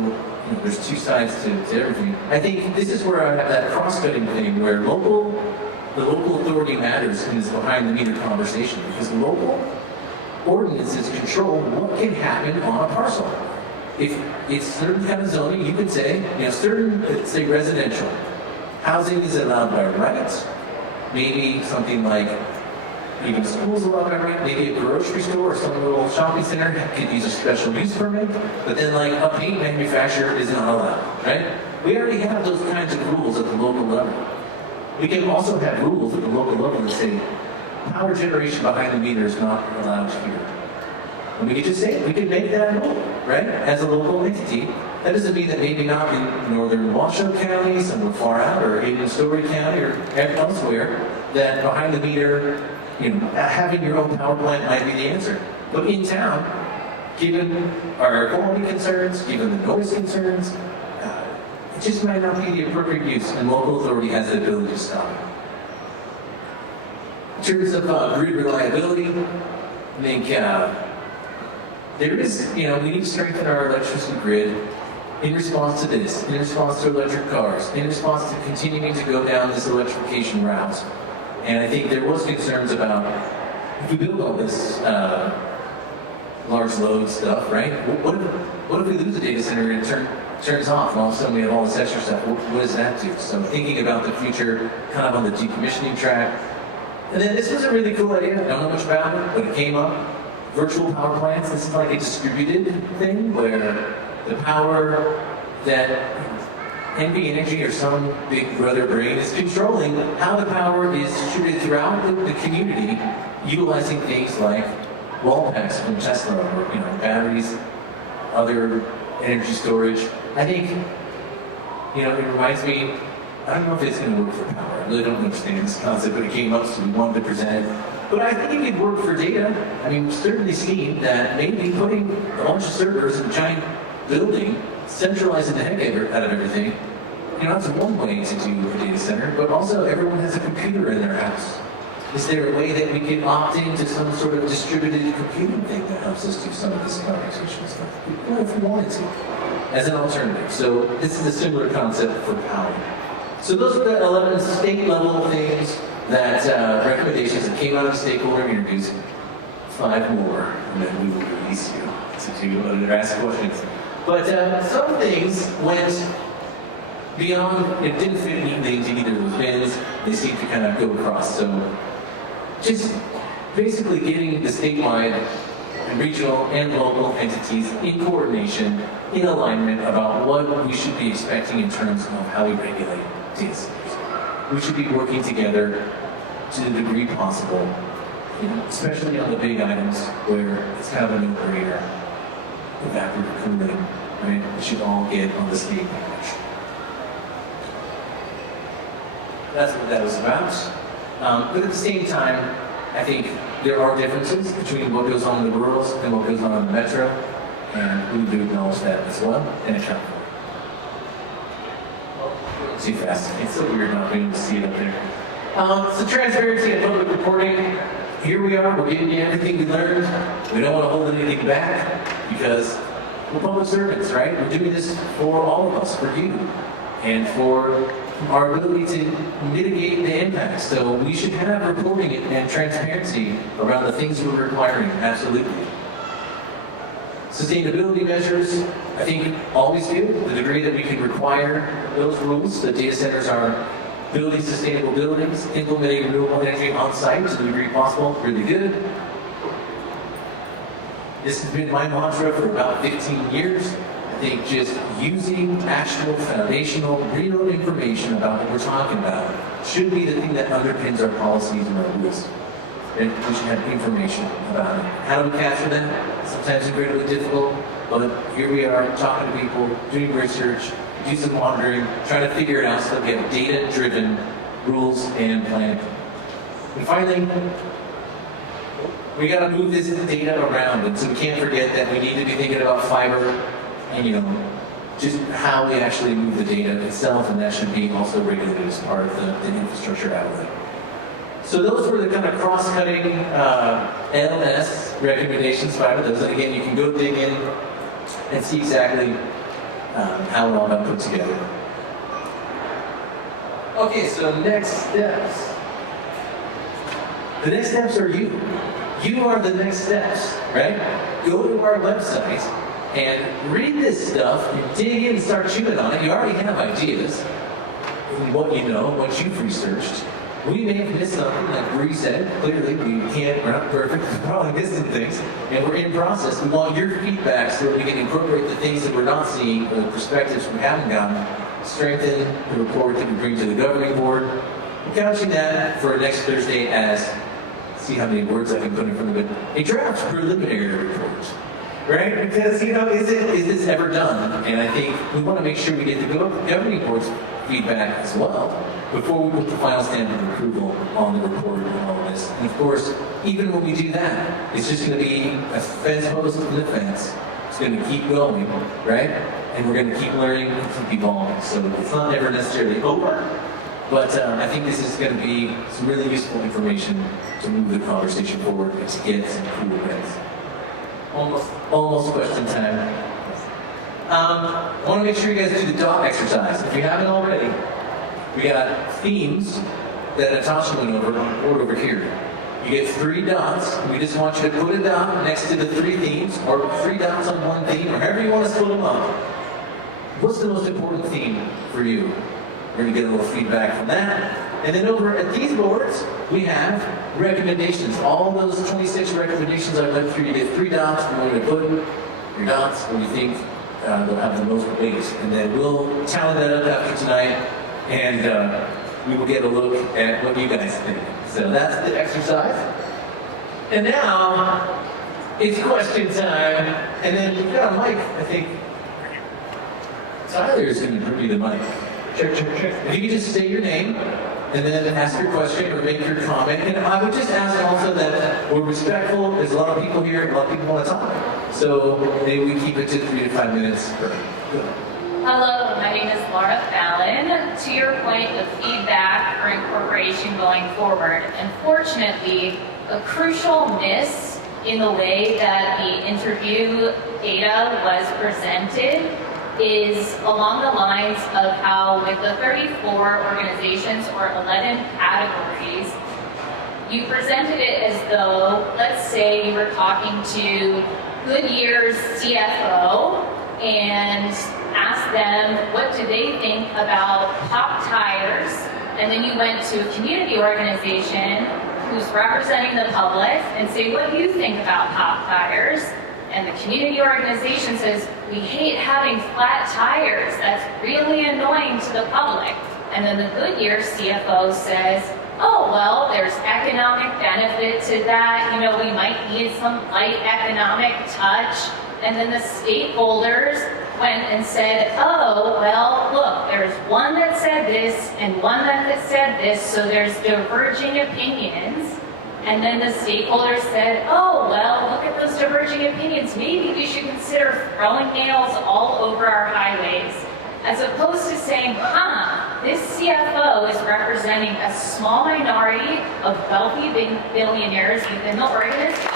there's two sides to everything. I think this is where I have that cross-cutting thing, where the local authority matters in this behind-the-meter conversation, because local ordinances control what can happen on a parcel. If it's certain kind of zoning, you could say, certain, let's say residential, housing is allowed by right. Maybe something like even schools allowed by right. Maybe a grocery store or some little shopping center could use a special use permit. But then like a paint manufacturer is not allowed, right? We already have those kinds of rules at the local level. We can also have rules at the local level that say power generation behind the meter is not allowed here. And we could just say, we could make that rule, right? As a local entity. That doesn't mean that maybe not in northern Washoe County, somewhere far out, or even Story County, or elsewhere, that behind the meter, having your own power plant might be the answer. But in town, given our air quality concerns, given the noise concerns, it just might not be the appropriate use, and local authority has the ability to stop it. In terms of grid reliability, I think there is, we need to strengthen our electricity grid in response to this, in response to electric cars, in response to continuing to go down this electrification route. And I think there was concerns about if we build all this large load stuff, right? What if we lose a data center and it turns off, and all of a sudden we have all this extra stuff? What does that do? So thinking about the future, kind of on the decommissioning track. And then this was a really cool idea. I don't know much about it, but it came up. Virtual power plants. This is like a distributed thing where the power that NV Energy or some big brother brain is controlling how the power is distributed throughout the community, utilizing things like wall packs from Tesla or batteries, other energy storage. I think it reminds me. I don't know if it's going to work for power. I really don't understand this concept, but it came up, so we wanted to present it. But I think it could work for data. I mean, we've certainly seen that maybe putting a bunch of servers in a giant building, centralizing the heck out of everything, that's one way to do a data center, but also everyone has a computer in their house. Is there a way that we can opt into some sort of distributed computing thing that helps us do some of this conversation stuff? Well, if we wanted to, as an alternative. So this is a similar concept for power. So those are the 11 state-level things that recommendations that came out of stakeholder interviews. 5 more, and then we will release you to ask questions. But some things went beyond, it didn't fit neatly into either of those bins. They seemed to kind of go across. So just basically getting the statewide and regional and local entities in coordination, in alignment about what we should be expecting in terms of how we regulate data centers. We should be working together to the degree possible, especially on the big items where it's kind of a no-brainer. Evaporative cooling, right? We should all get on the same page. That's what that was about. But at the same time, I think there are differences between what goes on in the rurals and what goes on in the metro, and we do acknowledge that as well and account for it. Too fast. It's so weird not being able to see it up there. So transparency and public reporting. Here we are, we're giving you everything we learned. We don't want to hold anything back because we're public servants, right? We're doing this for all of us, for you, and for our ability to mitigate the impact. So we should have reporting and transparency around the things we're requiring, absolutely. Sustainability measures, I think, always good. The degree that we can require those rules, that data centers are building sustainable buildings, implementing renewable energy on site to the degree possible, really good. This has been my mantra for about 15 years. I think just using actual foundational, real information about what we're talking about should be the thing that underpins our policies and our rules. And we should have information about it. How do we capture that? Sometimes incredibly difficult, but here we are talking to people, doing research, do some monitoring, trying to figure it out so that we have data-driven rules and planning. And finally, we got to move this data around, and so we can't forget that we need to be thinking about fiber and just how we actually move the data itself, and that should be also regulated as part of the infrastructure outlet. So those were the kind of cross-cutting LS recommendations, 5 of those. And again, you can go dig in and see exactly how it all got put together. Okay, so next steps. The next steps are you. You are the next steps, right? Go to our website and read this stuff and dig in and start chewing on it. You already have ideas, what you know, what you've researched. We may have missed something, like Bree said. Clearly, we're not perfect. We're probably missing things, and we're in process. We want your feedback so that we can incorporate the things that we're not seeing, or the perspectives we haven't gotten, strengthen the report that we bring to the governing board. We're couching that for next Thursday as, see how many words I can put in front of it, a draft preliminary report. Right? Because, is this ever done? And I think we want to make sure we get the governing board's feedback as well before we put the final stamp of approval on the report and all of this. And of course, even when we do that, it's just going to be a fence post in the fence. It's going to keep going, right? And we're going to keep learning and keep evolving. So it's not ever necessarily over, but I think this is going to be some really useful information to move the conversation forward and to get some cool events. Almost question time. I want to make sure you guys do the dot exercise. If you haven't already, we got themes that Natasha went over on the board over here. You get 3 dots. We just want you to put a dot next to the 3 themes, or 3 dots on one theme, or however you want to split them up. What's the most important theme for you? We're going to get a little feedback from that. And then over at these boards, we have recommendations. All those 26 recommendations I went through, you get 3 dots. We're going to put your dots where you think they'll have the most weight. And then we'll tally that up after tonight, and we will get a look at what you guys think. So that's the exercise. And now, it's question time. And then we've got a mic, I think. Tyler is going to bring you the mic. Check. If you could just say your name, and then ask your question or make your comment. And I would just ask also that we're respectful. There's a lot of people here, a lot of people want to talk. So maybe we keep it to 3 to 5 minutes. Hello, my name is Laura Fallon. To your point of feedback or incorporating collaboration going forward. Unfortunately, a crucial miss in the way that the interview data was presented is along the lines of how with the 34 organizations or 11 categories, you presented it as though, let's say you were talking to Goodyear's CFO and asked them what do they think about pop tires, and then you went to a community organization who's representing the public and say, what do you think about pop tires? And the community organization says, we hate having flat tires. That's really annoying to the public. And then the Goodyear CFO says, oh, well, there's economic benefit to that. You know, we might need some light economic touch. And then the stakeholders went and said, oh, well, look, there's one that said this and one that said this, so there's diverging opinions. And then the stakeholders said, oh, well, look at those diverging opinions. Maybe we should consider throwing nails all over our highways. As opposed to saying, this CFO is representing a small minority of wealthy billionaires within the organization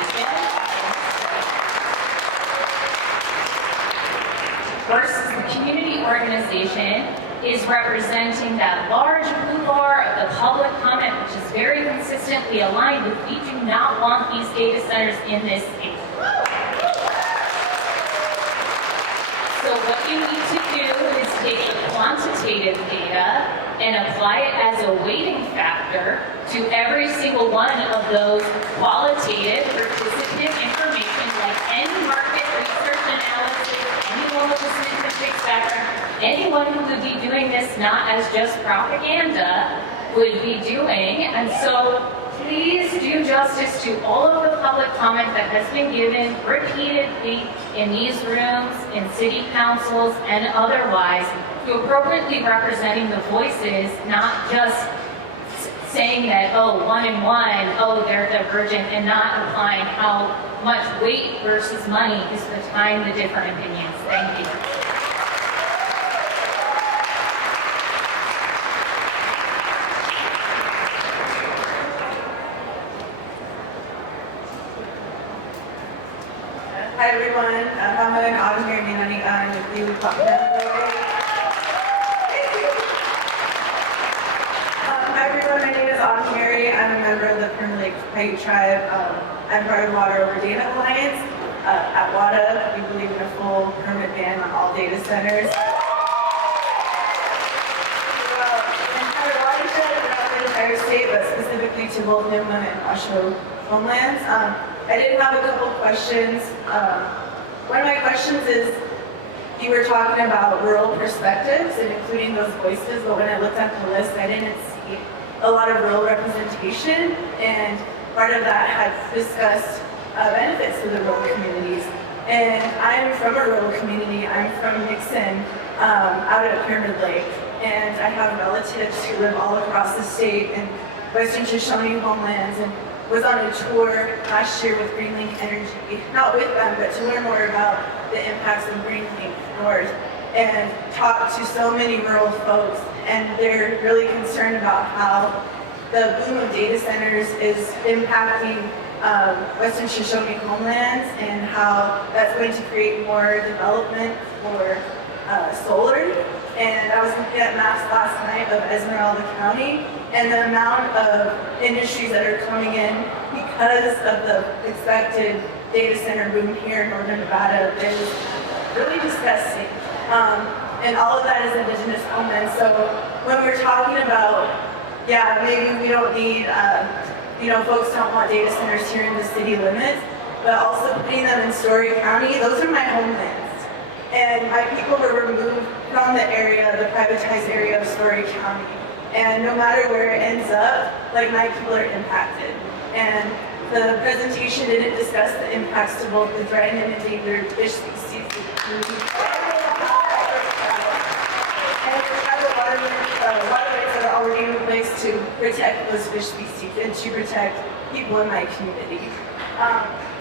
versus the community organization is representing that large blue bar of the public comment, which is very consistently aligned with we do not want these data centers in this state. So what you need to do is take the quantitative data and apply it as a weighting factor to every single one of those qualitative participant information, like any market research analysis, anyone with a statistics background, anyone who would be doing this not as just propaganda would be doing. And so please do justice to all of the public comment that has been given repeatedly in these rooms, in city councils, and otherwise, to appropriately representing the voices, not just saying that, oh, 1 and 1, oh, they're divergent, and not applying how much weight versus money is the time the different opinions. Thank you. Hi everyone, I'm an ordinary Nani and you Hi everyone, my name is Autumn Mary. I'm a member of the Prim Lake Paiute Tribe. I'm part of Water Over Data Alliance. At WADA, we believe in a full permit ban on all data centers. Entire watershed throughout the entire state, but specifically to both Nipmuc and Washoe homelands. I did have a couple questions. One of my questions is, you were talking about rural perspectives and including those voices, but when I looked at the list, I didn't see a lot of rural representation, and part of that had discussed benefits to the rural communities. And I'm from a rural community. I'm from Nixon, out at Pyramid Lake, and I have relatives who live all across the state in Western Shoshone homelands, and was on a tour last year with Greenlink Energy, not with them, but to learn more about the impacts of Greenlink North, and talked to so many rural folks, and they're really concerned about how the boom of data centers is impacting Western Shoshone homelands, and how that's going to create more development for solar. And I was looking at maps last night of Esmeralda County, and the amount of industries that are coming in because of the expected data center boom here in northern Nevada is really disgusting. And all of that is indigenous homeland. So when we're talking about, yeah, maybe we don't need, folks don't want data centers here in the city limits, but also putting them in Story County, those are my homelands. And my people were removed from the area, the privatized area of Story County. And no matter where it ends up, like, my people are impacted. And the presentation didn't discuss the impacts to both the threatened and endangered fish species. And tribal waterways that are already in place to protect those fish species and to protect people in my community.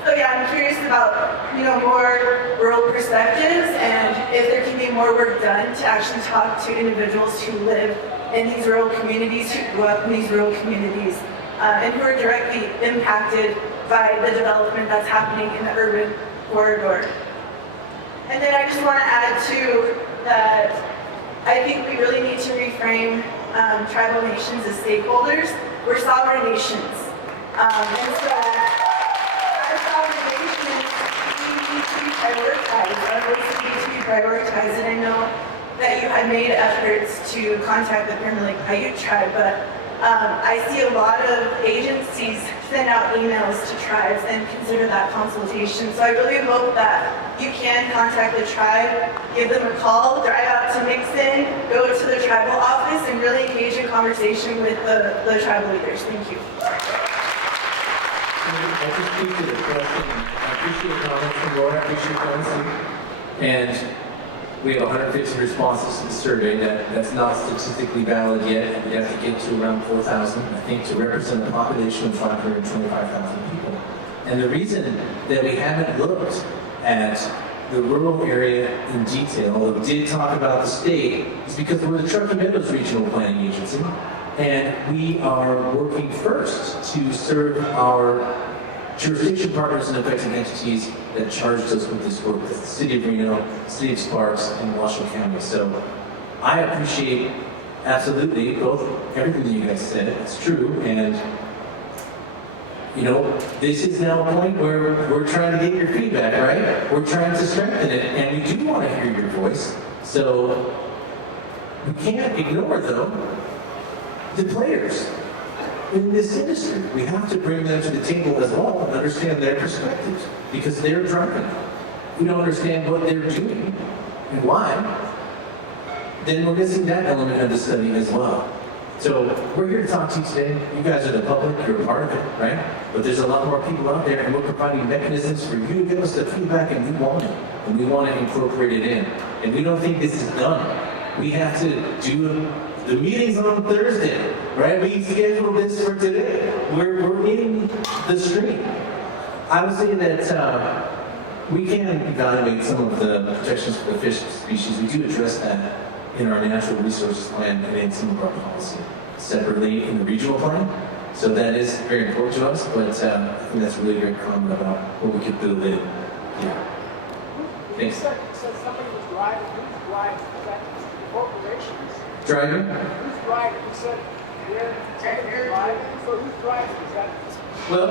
So yeah, I'm curious about, more rural perspectives, and if there can be more work done to actually talk to individuals who live in these rural communities, who grew up in these rural communities, and who are directly impacted by the development that's happening in the urban corridor. And then I just want to add too that I think we really need to reframe tribal nations as stakeholders. We're sovereign nations. And so our sovereign nations, we need to be prioritized. Our voices need to be prioritized. And I know that you had made efforts to contact the Pyramid Lake Paiute tribe, but I see a lot of agencies send out emails to tribes and consider that consultation. So I really hope that you can contact the tribe, give them a call, drive out to Nixon, go to the tribal office, and really engage in conversation with the tribal leaders. Thank you. I just appreciate the question. I appreciate comments from Laura. I appreciate comments. And we have 150 responses to the survey. That's not statistically valid yet, and we have to get to around 4,000, I think, to represent a population of 525,000 people. And the reason that we haven't looked at the rural area in detail, although we did talk about the state, is because we're the Truckee Meadows Regional Planning Agency, and we are working first to serve our jurisdiction partners and affected entities that charged us with this work. That's the City of Reno, City of Sparks, and Washoe County. So I appreciate absolutely everything that you guys said. It's true, and you know, this is now a point where we're trying to get your feedback, right? We're trying to strengthen it, and we do want to hear your voice. So we can't ignore, though, the players in this industry. We have to bring them to the table as well and understand their perspectives, because they're driving it. If we don't understand what they're doing and why, then we're missing that element of the study as well. So we're here to talk to you today. You guys are the public, you're a part of it, right? But there's a lot more people out there, and we're providing mechanisms for you to give us the feedback, and we want it. And we want to incorporate it in. And we don't think this is done. We have to do the meeting's on Thursday, right? We scheduled this for today. We're in the stream. I would say that we can evaluate some of the protections for the fish species. We do address that in our natural resources plan and in some of our policy separately in the regional plan. So that is very important to us, but I think that's really a great comment about what we could build in. Yeah. Thanks. You said somebody was driving. Who's driving? Is that corporations? Driving? Who's driving? You said they're driving. So who's driving? Is that Well,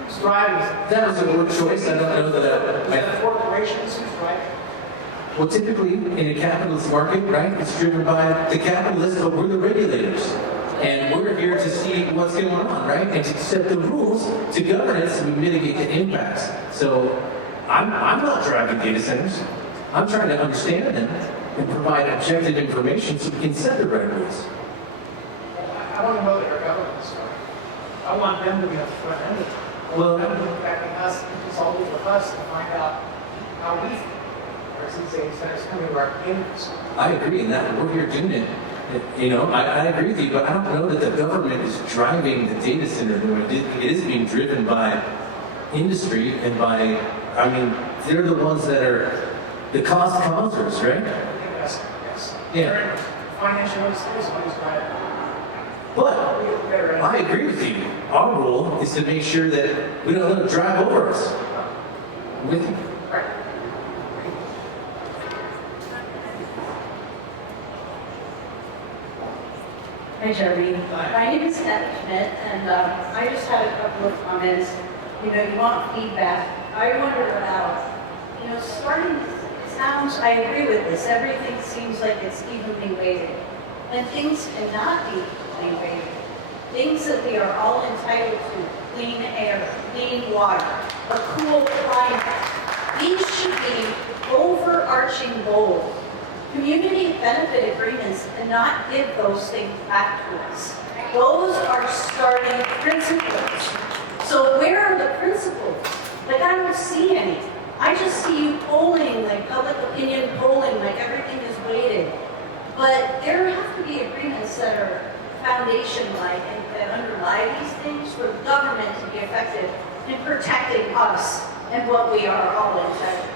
who's driving? that was a word choice. I don't know that Is that corporations? Who's driving? well, typically in a capitalist market, right, it's driven by the capitalists, but we're the regulators. And we're here to see what's going on, right? And to set the rules to govern it so we mitigate the impacts. So I'm not driving data centers. I'm trying to understand them and provide objective information so we can set the right rules. I want to know that our government's driving. I want them to be at the front end of it. I Well- want them to be backing us and consulting with us to find out how we feel. Versus saying centers coming to our communities. I agree in that we're here doing it. You know, I agree with you, but I don't know that the government is driving the data center. It is being driven by industry and by, I mean, they're the ones that are the cost causers, right? Yes. Yeah. Financial institutions driving. But I agree with you. Our role is to make sure that we don't let them drive over us. I'm with you. Hi, Jeremy. My name is Ed Schmidt, and I just had a couple of comments. You know, you want feedback. I wonder about, you know, starting, it sounds, I agree with this, everything seems like it's evenly weighted. And things cannot be evenly weighted. Things that we are all entitled to, clean air, clean water, a cool climate. These should be overarching goals. Community benefit agreements cannot give those things back to us. Those are starting principles. So where are the principles? Like, I don't see any. I just see you polling, like public opinion polling, like everything is weighted. But there have to be agreements that are foundation-like and that underlie these things for the government to be effective in protecting us and what we are all entitled to.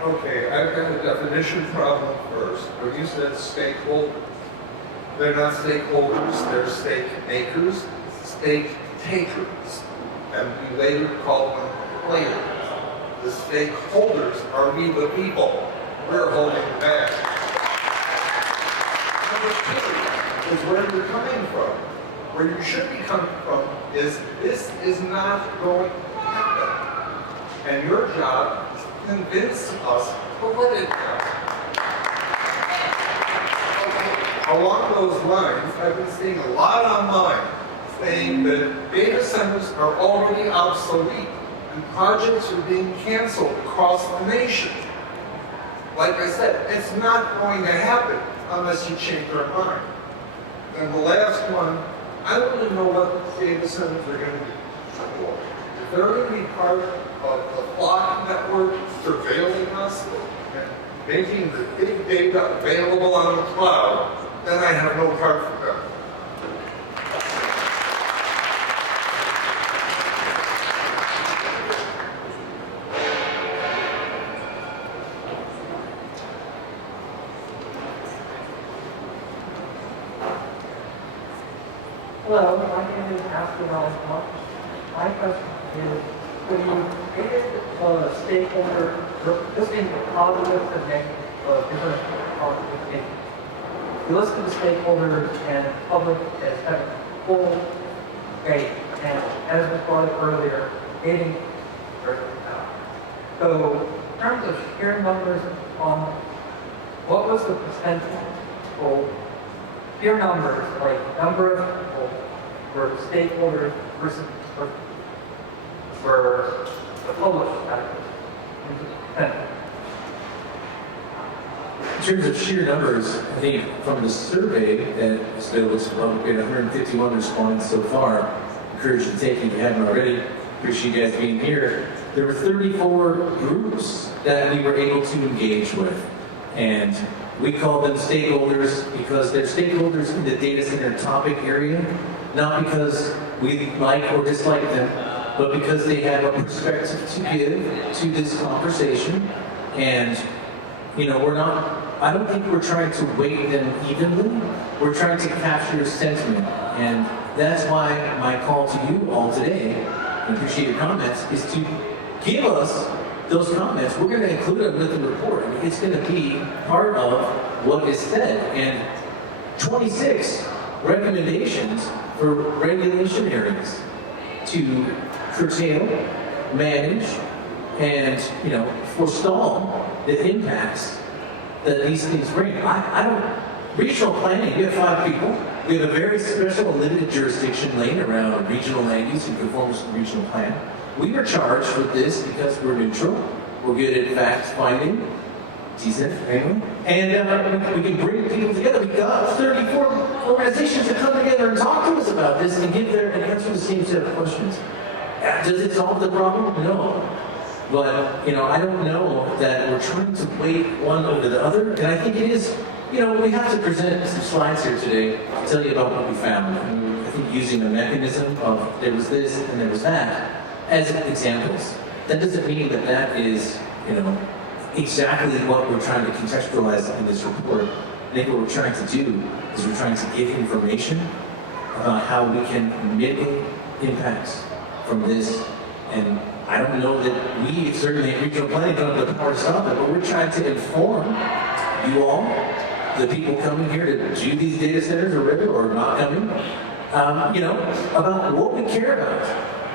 Okay, I've got a definition problem first. When you said stakeholder, they're not stakeholders, they're stake makers, stake takers, and we later called them players. The stakeholders are we the people. We're holding back. Number two is where you're coming from. Where you should be coming from is this is not going to happen. And your job is to convince us to let it happen. Along those lines, I've been seeing a lot online saying that data centers are already obsolete and projects are being canceled across the nation. Like I said, it's not going to happen unless you change our mind. And the last one, I want to know what the data centers are going to be for. If they're going to be part of the flock network surveilling us and making the big data available on the cloud, then I have no part for them. Hello, my name is Aspen Oswald. My question is, when you created a stakeholder, listing the positives and negatives of different parts of the state, you listed the stakeholders and public as kind of full rate, and as was brought up earlier, dating so in terms of sheer numbers on what was the percentage for sheer numbers, like number of people for stakeholders versus for the public factors? In terms of sheer numbers, I think from the survey that was available to the public, we had 151 respondents so far. Encourage you to take it if you haven't already. Appreciate you guys being here. There were 34 groups that we were able to engage with. And we call them stakeholders because they're stakeholders in the data center topic area, not because we like or dislike them, but because they have a perspective to give to this conversation. And, you know, I don't think we're trying to weight them evenly. We're trying to capture sentiment. And that's why my call to you all today, and appreciate your comments, is to give us those comments. We're going to include them with the report. It's going to be part of what is said. And 26 recommendations for regulation areas to curtail, manage, and, you know, forestall the impacts that these things bring. Regional planning, we have 5 people. We have a very special limited jurisdiction lane around regional land use and conformance to the regional plan. We were charged with this because we're neutral. We're good at fact finding. Decent, anyway. And we can bring people together. We got 34 organizations to come together and talk to us about this and give and answer the same set of questions. Does it solve the problem? No. But, you know, I don't know that we're trying to weight one over the other. And I think it is, you know, we have to present some slides here today to tell you about what we found. I think using a mechanism of there was this and there was that as examples. That doesn't mean that that is, you know, exactly what we're trying to contextualize in this report. I think what we're trying to do is we're trying to give information about how we can mitigate impacts from this. And I don't know that we, certainly in regional planning, don't have the power to stop it, but we're trying to inform you all, the people coming here to do these data centers or not coming, you know, about what we care about.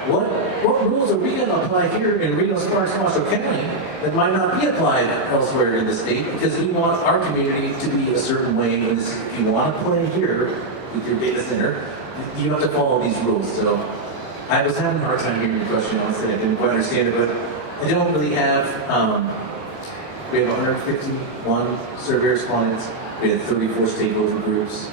What rules are we going to apply here in Reno, Sparks, Washoe County that might not be applied elsewhere in the state, because we want our community to be a certain way. And if you want to play here with your data center, you have to follow these rules. So I was having a hard time hearing the question, honestly. I didn't quite understand it, but I don't really have, we have 151 survey respondents. We have 34 stakeholder groups.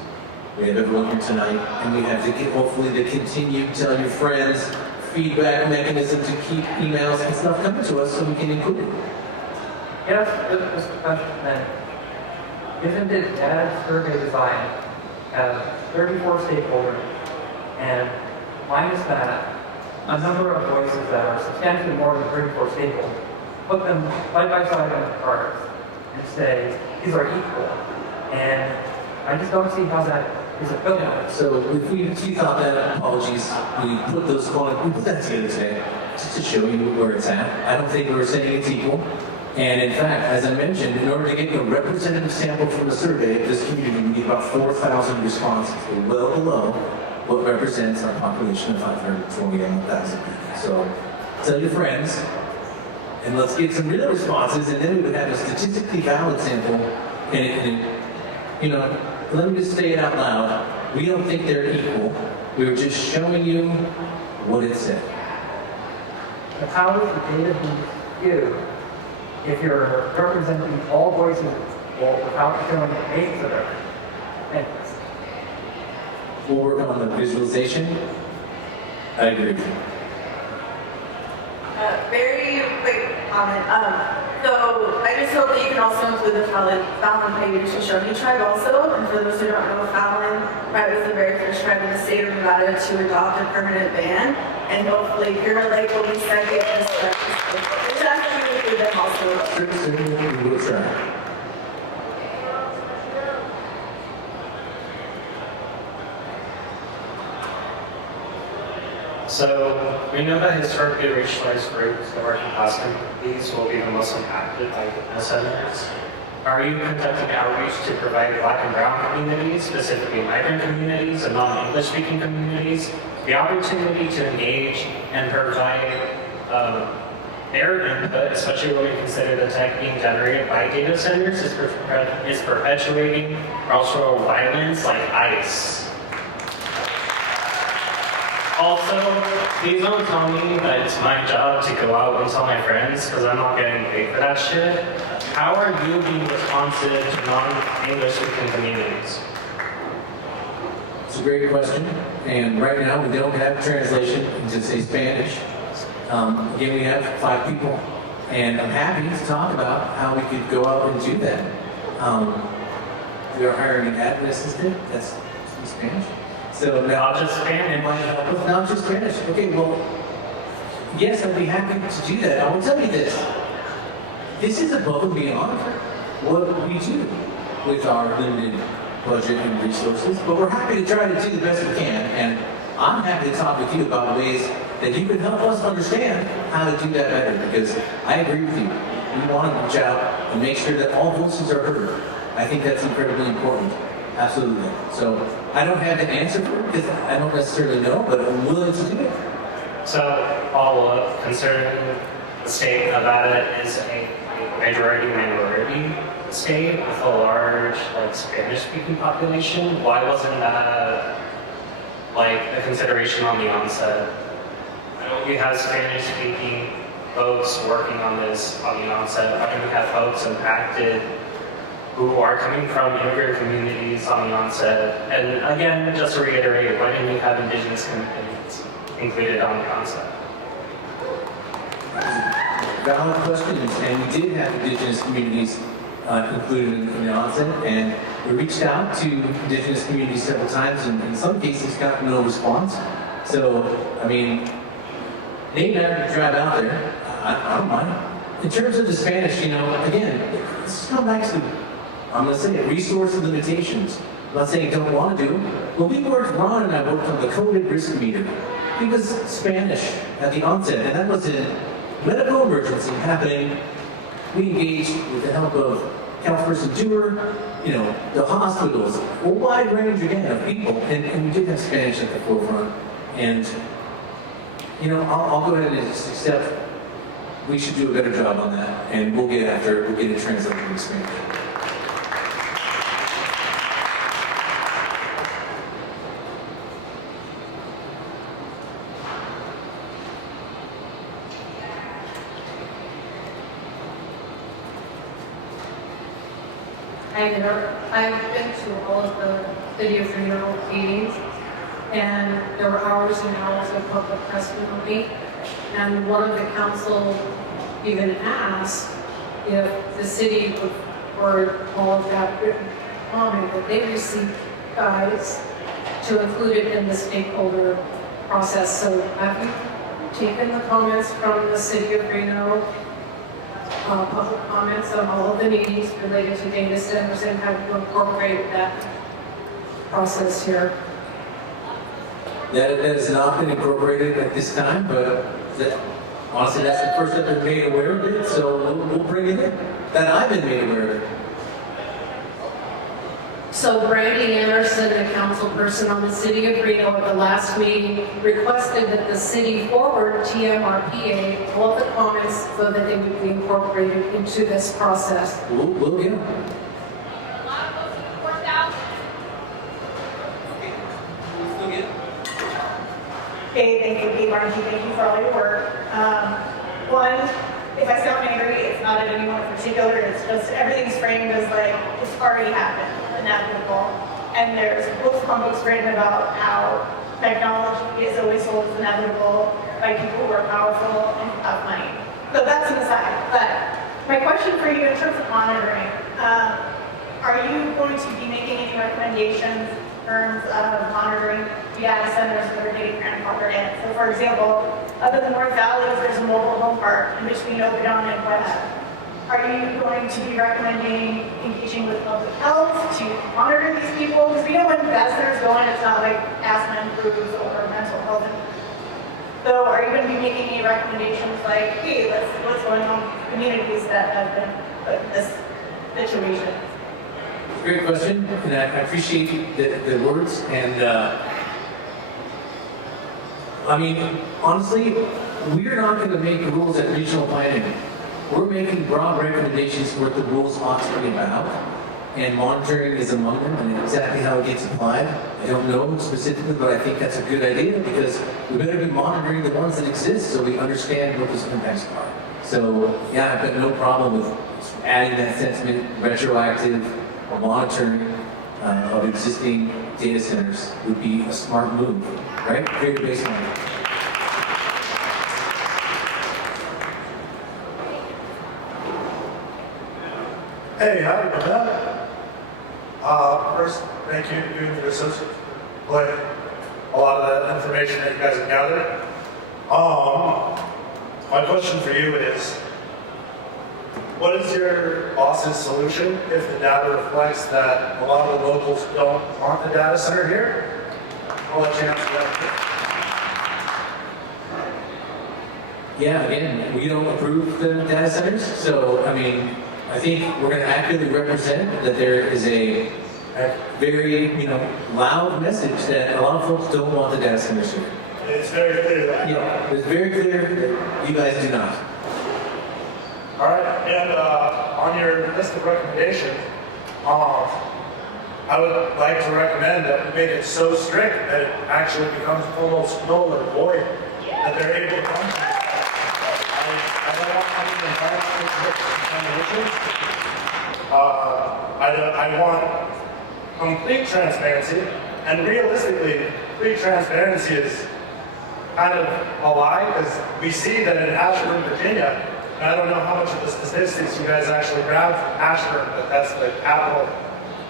We have everyone here tonight, and we have to get, hopefully to continue to tell your friends, feedback mechanism to keep emails and stuff coming to us so we can include it. Yes, this was the question then. Isn't it data survey design has 34 stakeholders, and minus that, a number of voices that are substantially more than 34 stakeholders? put them side by side on the cart and say, these are equal. And I just don't see how that is a failure. Yeah, so if you thought that, apologies, we put that together today just to show you where it's at. I don't think we're saying it's equal. And in fact, as I mentioned, in order to get a representative sample from the survey of this community, we need about 4,000 responses. We're well below what represents our population of 521,000 people. So tell your friends, and let's get some real responses, and then we would have a statistically valid sample. And let me just say it out loud. We don't think they're equal. We were just showing you what it said. But how is the data being skewed if you're representing all voices without showing the names of everything? Thanks. We'll work on the visualization. I agree with you. Very quick comment. So I just hope that you can also include the Fallon Paiute Shoshone tribe also. And for those who don't know, Fallon tribe was the very first tribe in the state of Nevada to adopt a permanent ban. And hopefully Pure Lake will be second in this practice. Which I'm going to include them also. Certainly, we will try. So we know that historically racialized groups of working class communities will be the most impacted by witness centers. Are you conducting outreach to provide Black and Brown communities, specifically migrant communities and non-English speaking communities, the opportunity to engage and provide their input, especially when we consider the tech being generated by data centers, is perpetuating cultural violence like ICE? Also, please don't tell me that it's my job to go out and tell my friends, because I'm not getting paid for that shit. How are you being responsive to non-English speaking communities? It's a great question. And right now, we don't have translation into, say, Spanish. Again, we have 5 people. And I'm happy to talk about how we could go out and do that. We are hiring an admin assistant that's in Spanish. So now Not just Spanish. might help us. Not just Spanish. Okay, well, yes, I'd be happy to do that. I will tell you this. This is above and beyond what we do with our limited budget and resources, but we're happy to try to do the best we can. And I'm happy to talk with you about ways that you can help us understand how to do that better, because I agree with you. We want to reach out and make sure that all voices are heard. I think that's incredibly important. Absolutely. So I don't have the answer for it because I don't necessarily know, but I'm willing to do it. So, follow-up, considering the state of Nevada is a majority-minority state with a large, Spanish-speaking population, why wasn't that, a consideration on the onset? I know we have Spanish-speaking folks working on this on the onset. Why don't we have folks impacted who are coming from immigrant communities on the onset? And again, just to reiterate, why didn't we have Indigenous communities included on the onset? Valid questions, and we did have Indigenous communities included in the onset, and we reached out to Indigenous communities several times, and in some cases got no response. So, I mean, they never drive out there. I don't mind. In terms of the Spanish, again, let's come back to, I'm going to say it, resource limitations. I'm not saying don't want to do it, but Ron and I worked on the coded risk meter. It was Spanish at the onset, and that was a medical emergency happening. We engaged with the help of Councilperson Dewar, the hospitals, a wide range again of people, and we did have Spanish at the forefront. And, I'll go ahead and just accept we should do a better job on that, and we'll get it translated into Spanish. I've been to all of the City of Reno meetings, and there were hours and hours of public testimony. And one of the council even asked if the city would, or all of that written comment that they received guides to include it in the stakeholder process. So have you taken the comments from the City of Reno public comments on all of the needs related to data centers and how to incorporate that process here. That has not been incorporated at this time, but honestly, that's the first I've been made aware of it, so we'll bring it in. That I've been made aware of it. So Brandy Anderson, the council person on the city of Reno at the last meeting, requested that the city forward TMRPA all of the comments so that they would be incorporated into this process. We'll get them. Hey, thank you, Kate Martin. Thank you for all your work. One, if I sound angry, it's not at anyone in particular. It's just everything's framed as like it's already happened, inevitable. And there's books upon books written about how technology is always sold as inevitable by people who are powerful and who have money. So that's an aside. But my question for you in terms of monitoring, are you going to be making any recommendations in terms of monitoring data centers that are getting grandfathered in? So for example, up in the North Valley, there's a mobile home park in between Opadon and Webb. Are you going to be recommending engaging with public health to monitor these people? Because we know when data centers go in, it's not like asthma improves or mental health improves. So are you going to be making any recommendations like, hey, what's going on in communities that have been put in this situation? Great question, and I appreciate the words. And I mean, honestly, we're not going to make rules at regional planning. We're making broad recommendations for what the rules ought to be about, and monitoring is among them, and exactly how it gets applied. I don't know specifically, but I think that's a good idea because we better be monitoring the ones that exist so we understand what those impacts are. So yeah, I've got no problem with adding that sentiment, retroactive monitoring of existing data centers would be a smart move, right? Very baseline. Hey, how you doing? First, thank you for doing this. Like a lot of that information that you guys have gathered. My question for you is, what is your boss's solution if the data reflects that a lot of the locals don't want the data center here? I'll let you answer that. Yeah, again, we don't approve the data centers, so I mean, I think we're going to accurately represent that there is a very, loud message that a lot of folks don't want the data centers here. It's very clear that. Yeah, it's very clear that you guys do not. All right, and on your list of recommendations, I would like to recommend that we make it so strict that it actually becomes almost null and void, that they're able to function. I want complete transparency, and realistically, complete transparency is kind of a lie, because we see that in Ashburn, Virginia, and I don't know how much of the statistics you guys actually grab from Ashburn, but that's the capital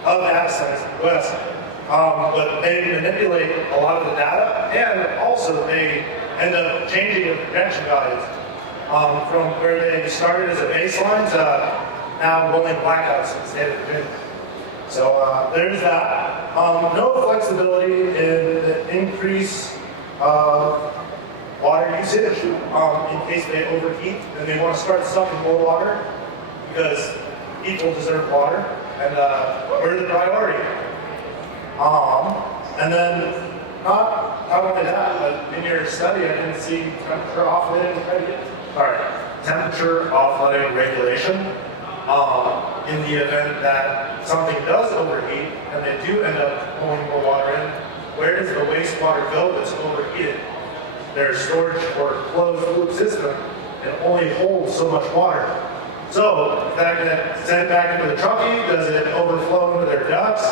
of data centers in the West. But they manipulate a lot of the data, and also they end up changing the projection values from where they started as a baseline to now rolling blackouts in the state of Virginia. So there's that. No flexibility in the increase of water usage in case they overheat and they want to start sucking more water because people deserve water and we're the priority. And then not only that, but in your study I didn't see temperature offsetting temperature offsetting regulation. In the event that something does overheat and they do end up pulling more water in, where does the wastewater go that's overheated? Their storage or closed loop system can only hold so much water. So, if that gets sent back into the Truckee, does it overflow into their ducts?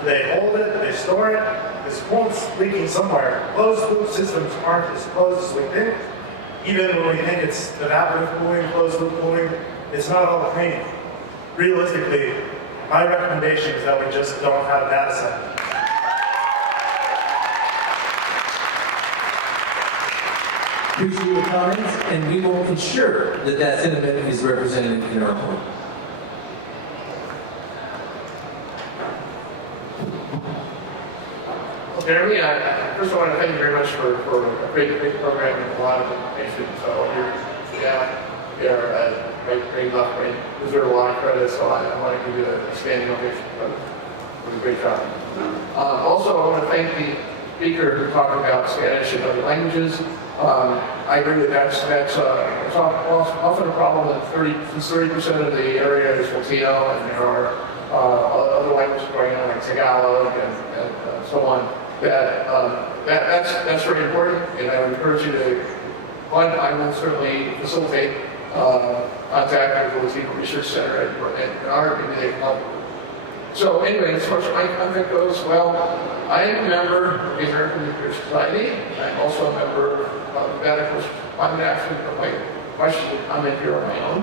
Do they hold it? Do they store it? Because once leaking somewhere, closed loop systems aren't as closed as we think. Even when we think it's evaporative cooling, closed loop cooling, it's not all clean. Realistically, my recommendation is that we just don't have data centers. Appreciate your comments, and we will ensure that that sentiment is represented in our report. Well, Jeremy, first I want to thank you very much for a great program and a lot of information. So you are great left brain, deserve a lot of credit, so I want to give you a standing ovation for the great job. Also, I want to thank the speaker who talked about Spanish and other languages. I agree that that's often a problem that 30% of the area is Latino, and there are other languages going on like Tagalog and so on. That's very important, and I would encourage you to. One, I will certainly facilitate contact with the Latino Research Center at our maybe they can help. So anyway, as far as my content goes, well, I am a member of the American Nuclear Society. I'm also a member of Meadows. I'm actually my question and comment here on my own.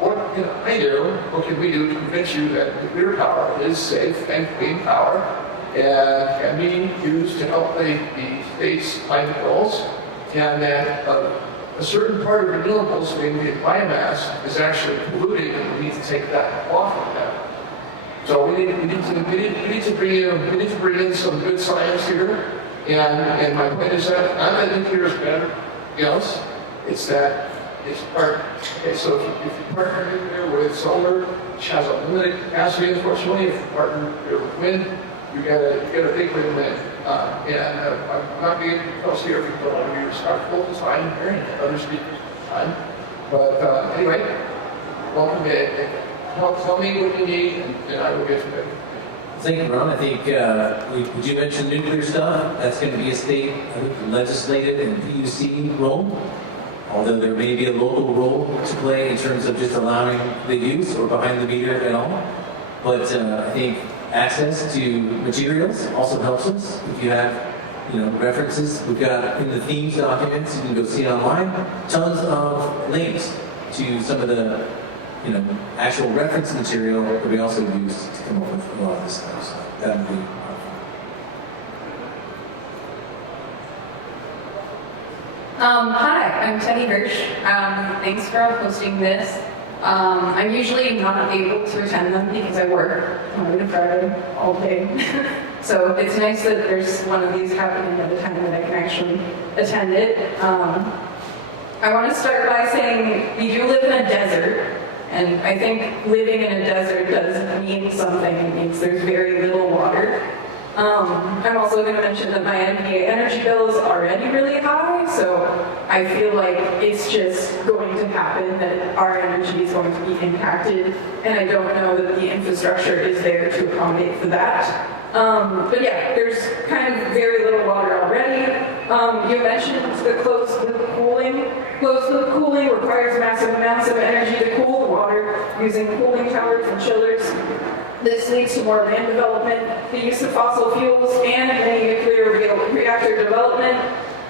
What can I do? What can we do to convince you that nuclear power is safe and clean power and can be used to help the state's climate goals, and that a certain part of renewables, namely biomass, is actually polluting, and we need to take that off of that. So we need to bring in some good science here, and my point is that not that nuclear is better, it's that it's part. Okay, so if you partner nuclear with solar, which has a limited capacity, unfortunately, if you partner nuclear with wind, you get a big win-win. I'm not being close here because I want to be respectful of the time here and other speakers' time. But anyway, welcome to tell me what you need, and I will get to it. Thank you, Ron. I think would you mention nuclear stuff? That's going to be a state legislative and PUC role. Although there may be a local role to play in terms of just allowing the use or behind the meter at all. But I think access to materials also helps us. If you have, references, we've got in the themes documents, you can go see it online, tons of links to some of the, actual reference material that we also use to come up with a lot of this stuff. So that would be helpful. Hi, I'm Teddy Hirsch. Thanks for hosting this. I'm usually not able to attend them because I work Monday to Friday all day. So it's nice that there's one of these happening at a time that I can actually attend it. I want to start by saying we do live in a desert, and I think living in a desert does mean something. It means there's very little water. I'm also going to mention that my NBA energy bill is already really high, so I feel like it's just going to happen that our energy is going to be impacted, and I don't know that the infrastructure is there to accommodate for that. But yeah, there's kind of very little water already. You mentioned the closed-loop cooling. Closed-loop cooling requires massive amounts of energy to cool the water using cooling towers and chillers. This leads to more land development, the use of fossil fuels, and many nuclear reactor development.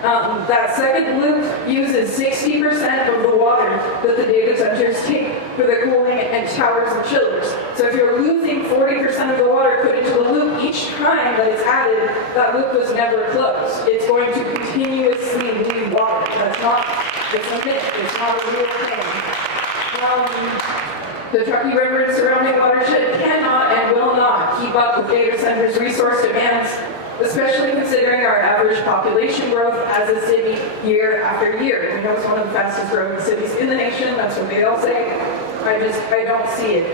That second loop uses 60% of the water that the data centers take for the cooling and towers and chillers. So if you're losing 40% of the water put into the loop each time that it's added, that loop was never closed. It's going to continuously leave water. It's a myth, it's not a real thing. The Truckee River and surrounding watershed cannot and will not keep up with data centers' resource demands, especially considering our average population growth as a city year after year. We know it's one of the fastest growing cities in the nation, that's what they all say. I don't see it.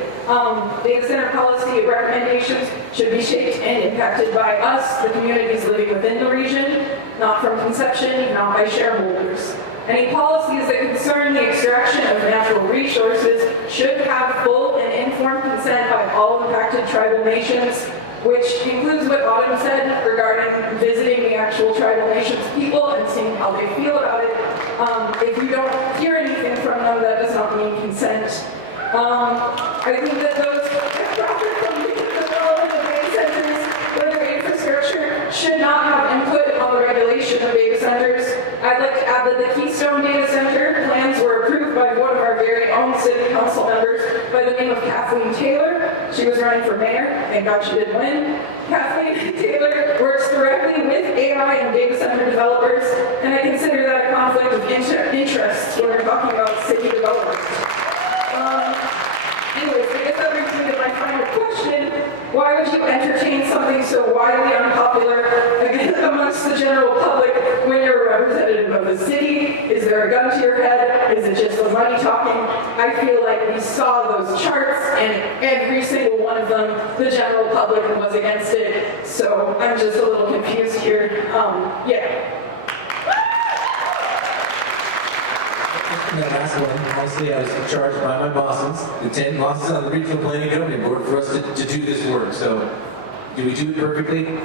Data center policy recommendations should be shaped and impacted by us, the communities living within the region, not from conception, not by shareholders. Any policies that concern the extraction of natural resources should have full and informed consent by all impacted tribal nations, which includes what Autumn said regarding visiting the actual tribal nations people and seeing how they feel about it. If you don't hear anything from them, that does not mean consent. I think that those for-profit companies developing the data centers for their infrastructure should not have input on the regulation of data centers. I'd like to add that the Keystone Data Center plans were approved by one of our very own city council members by the name of Kathleen Taylor. She was running for mayor. Thank God she didn't win. Kathleen Taylor works directly with AI and data center developers, and I consider that a conflict of interest when we're talking about city development. Anyways, I guess that brings me to my final question. Why would you entertain something so widely unpopular amongst the general public when you're a representative of the city? Is there a gun to your head? Is it just the money talking? I feel like we saw those charts, and every single one of them, the general public was against it. So I'm just a little confused here. Yeah. That last one, honestly, I was charged by my bosses, the 10 bosses on the regional planning governing board, for us to do this work. So, do we do it perfectly?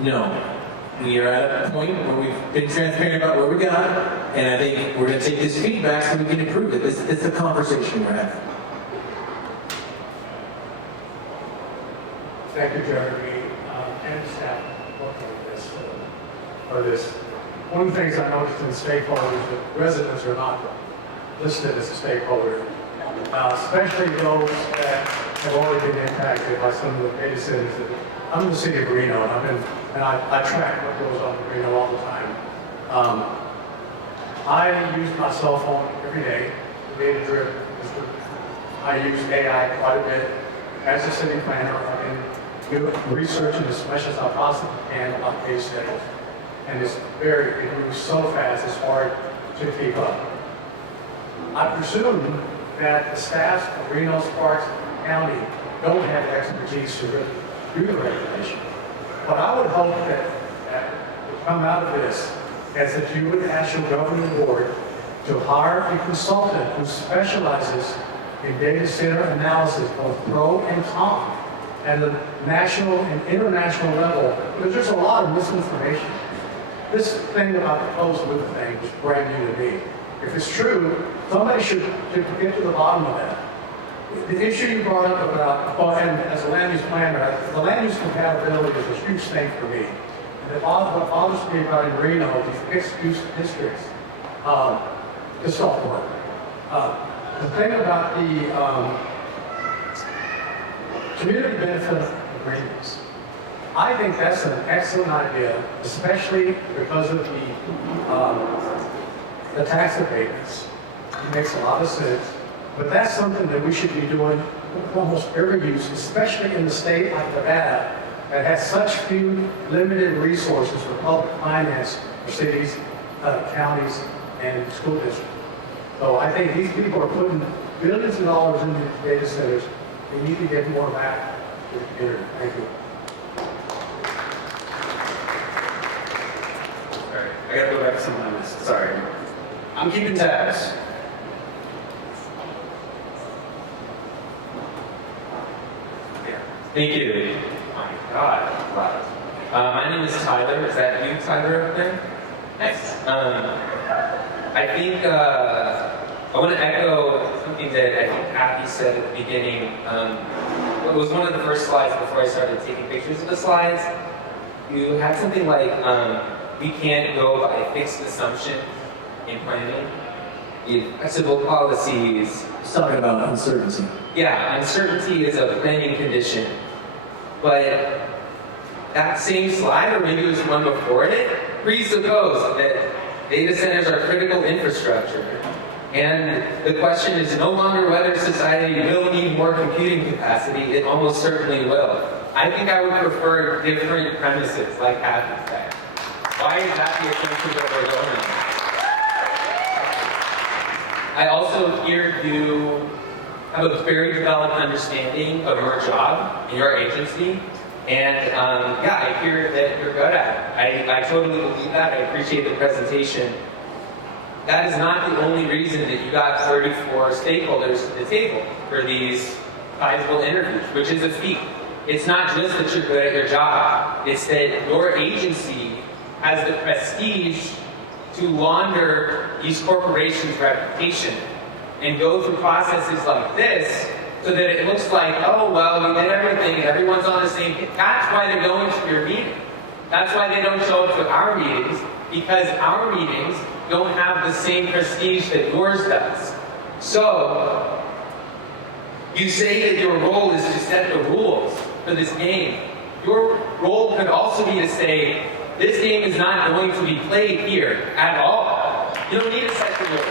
No. We are at a point where we've been transparent about where we got, and I think we're going to take this feedback so we can improve it. It's the conversation we're having. Thank you, Jeremy, and staff working on this. One of the things I noticed in stakeholders that residents are not listed as a stakeholder, especially those that have already been impacted by some of the data centers. I'm in the city of Reno, and I track what goes on in Reno all the time. I use my cell phone every day, data-driven. I use AI quite a bit. As a city planner, I've been doing research as much as I possibly can about data centers. And it moves so fast, it's hard to keep up. I presume that the staffs of Reno, Sparks County don't have the expertise to really do the regulation. But I would hope that would come out of this is that you would ask your governing board to hire a consultant who specializes in data center analysis, both pro and con, at the national and international level, because there's a lot of misinformation. This thing about the closed loop thing is brand new to me. If it's true, somebody should get to the bottom of that. The issue you brought up about, well, and as a land use planner, the land use compatibility is a huge thing for me. And what bothers me about in Reno, these mixed-use districts, just don't work. The thing about the community benefit agreements, I think that's an excellent idea, especially because of the tax abatements. It makes a lot of sense. But that's something that we should be doing almost every use, especially in the state like Nevada, that has such few limited resources for public finance for cities, counties, and school districts. So I think these people are putting billions of dollars into these data centers. They need to get more back to the community. Thank you. Sorry, I gotta go back to something I missed. Sorry. I'm keeping tabs. Thank you. Oh my God. Wow. My name is Tyler. Is that you, Tyler, up there? Nice. I think I want to echo something that I think Kathy said at the beginning. It was one of the first slides before I started taking pictures of the slides. You had something like, we can't go by a fixed assumption in planning. Flexible policies. It's talking about uncertainty. Yeah, uncertainty is a planning condition. But that same slide, or maybe it was one before it, presupposed that data centers are critical infrastructure. And the question is no longer whether society will need more computing capacity, it almost certainly will. I think I would prefer different premises, like Kathy said. Why is that the assumption that we're going on? I also hear you have a very developed understanding of your job and your agency. And yeah, I hear that you're good at it. I totally believe that. I appreciate the presentation. That is not the only reason that you got 34 stakeholders to the table for these sizable interviews, which is a feat. It's not just that you're good at your job. It's that your agency has the prestige to launder these corporations' reputation and go through processes like this so that it looks like, oh, well, we did everything and everyone's on the same page. That's why they're going to your meeting. That's why they don't show up to our meetings, because our meetings don't have the same prestige that yours does. So, you say that your role is to set the rules for this game. Your role could also be to say, this game is not going to be played here at all. You don't need to set the rules.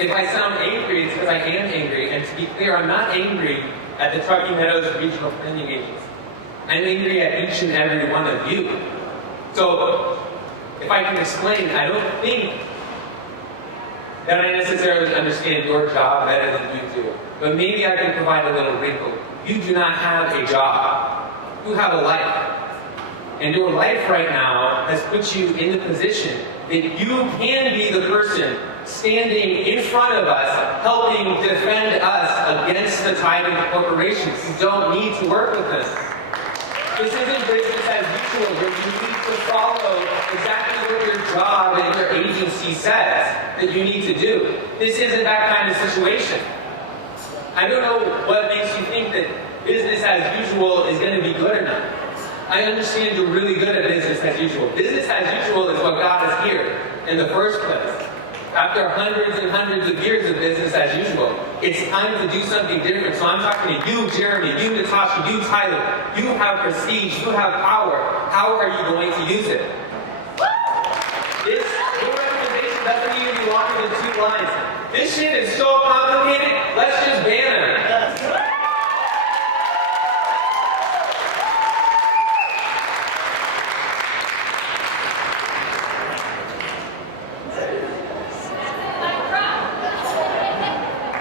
If I sound angry, it's because I am angry. And to be clear, I'm not angry at the Truckee Meadows Regional Planning Agency. I'm angry at each and every one of you. So, if I can explain, I don't think that I necessarily understand your job better than you do. But maybe I can provide a little wrinkle. You do not have a job. You have a life. And your life right now has put you in the position that you can be the person standing in front of us, helping defend us against the tithing corporations. You don't need to work with them. This isn't business as usual where you need to follow exactly what your job and your agency says that you need to do. This isn't that kind of situation. I don't know what makes you think that business as usual is going to be good or not. I understand you're really good at business as usual. Business as usual is what got us here in the first place. After hundreds and hundreds of years of business as usual, it's time to do something different. So I'm talking to you, Jeremy, you, Natasha, you, Tyler. You have prestige, you have power. How are you going to use it? Your recommendation doesn't even be longer than 2 lines. This shit is so complicated, let's just ban them.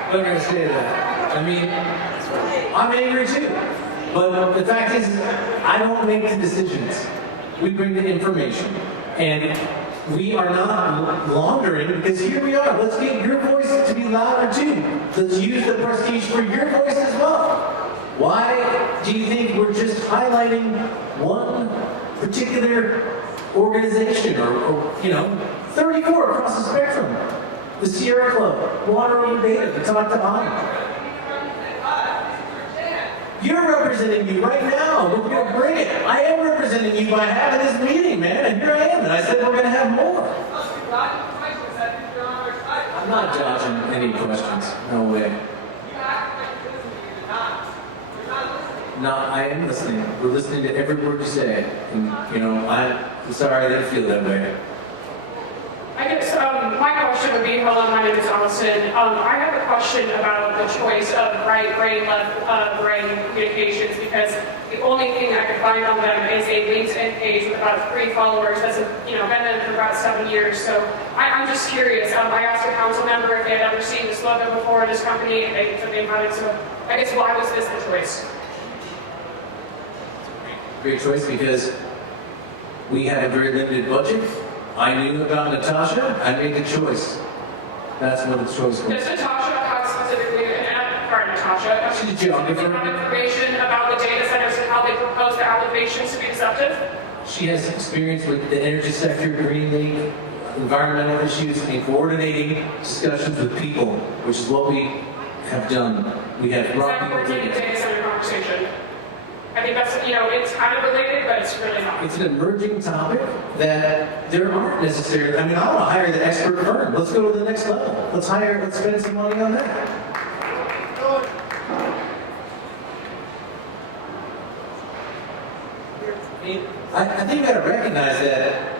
I'm not going to say that. I mean, I'm angry too. But the fact is, I don't make the decisions. We bring the information. And we are not laundering, because here we are. Let's get your voice to be louder too. Let's use the prestige for your voice as well. Why do you think we're just highlighting one particular organization or 34 across the spectrum? The Sierra Club, Water Over Data, we talked about. You're representing you right now. We're going to bring it. I am representing you by having this meeting, man. And here I am. And I said we're going to have more. I'm not dodging any questions. No way. No, I am listening. We're listening to every word you say. And, I'm sorry I didn't feel that way. I guess my question would be, hello, my name is Allison. I have a question about the choice of right brain, left brain communications, because the only thing I could find on them is a LinkedIn page with about 3 followers that's been there for about 7 years. So I'm just curious. I asked a council member if they had ever seen this logo before in this company, and they said they hadn't. So I guess why was this the choice? Great choice, because we had a very limited budget. I knew about Natasha, I made the choice. That's what the choice was. Does Natasha have specifically, Natasha, she's a geographer. Have information about the data centers and how they propose the applications to be deceptive? She has experience with the energy sector, Green League, environmental issues, and coordinating discussions with people, which is what we have done. We have brought people together. Data center conversation. I think that's, it's kind of related, but it's really not. It's an emerging topic that there aren't necessarily. I want to hire the expert firm. Let's go to the next level. Let's spend some money on that. I think you got to recognize that,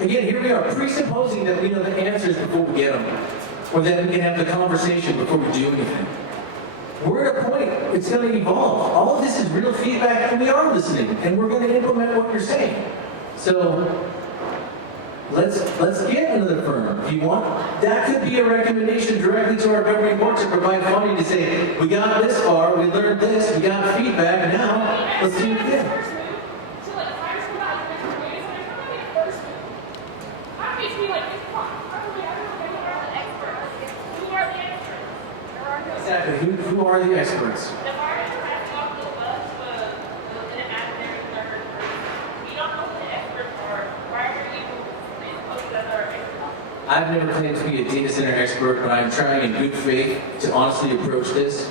again, here we are presupposing that we know the answers before we get them, or that we can have the conversation before we do anything. We're at a point, it's going to evolve. All of this is real feedback, and we are listening, and we're going to implement what you're saying. So, let's get another firm if you want. That could be a recommendation directly to our governing board to provide funding to say, we got this far, we learned this, we got feedback, now let's do it again. Exactly. Who are the experts? I've never claimed to be a data center expert, but I'm trying in good faith to honestly approach this.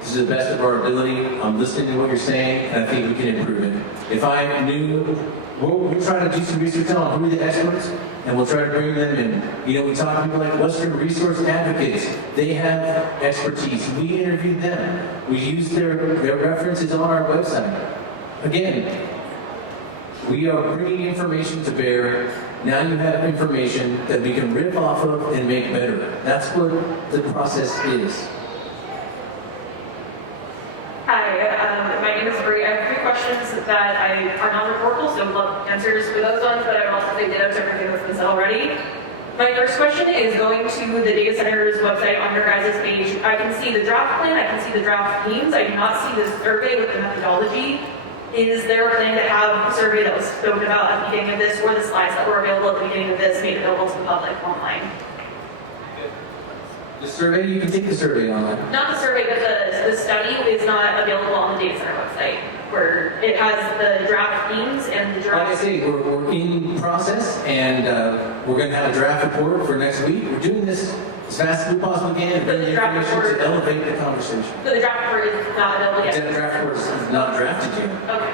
This is the best of our ability. I'm listening to what you're saying, and I think we can improve it. If I knew, we're trying to do some research on who are the experts, and we'll try to bring them in. You know, we talk to people like Western Resource Advocates. They have expertise. We interviewed them. We used their references on our website. Again, we are bringing information to bear. Now you have information that we can rip off of and make better. That's what the process is. Hi, my name is Bree. I have 3 questions that are non-reportable, so I'd love answers for those ones, but I would also say ditto to everything that's been said already. My first question is going to the data center's website on your guys' page. I can see the draft plan, I can see the draft themes. I do not see the survey with the methodology. Is there a plan to have the survey that was spoken about at the beginning of this, or the slides that were available at the beginning of this made available to the public online? The survey, you can take the survey online. Not the survey, but the study is not available on the data center website, where it has the draft themes and the draft. Like I say, we're in process, and we're going to have a draft report for next week. We're doing this as fast as we possibly can to bring the information to elevate the conversation. So the draft report is not available yet? The draft report is not drafted yet. Okay.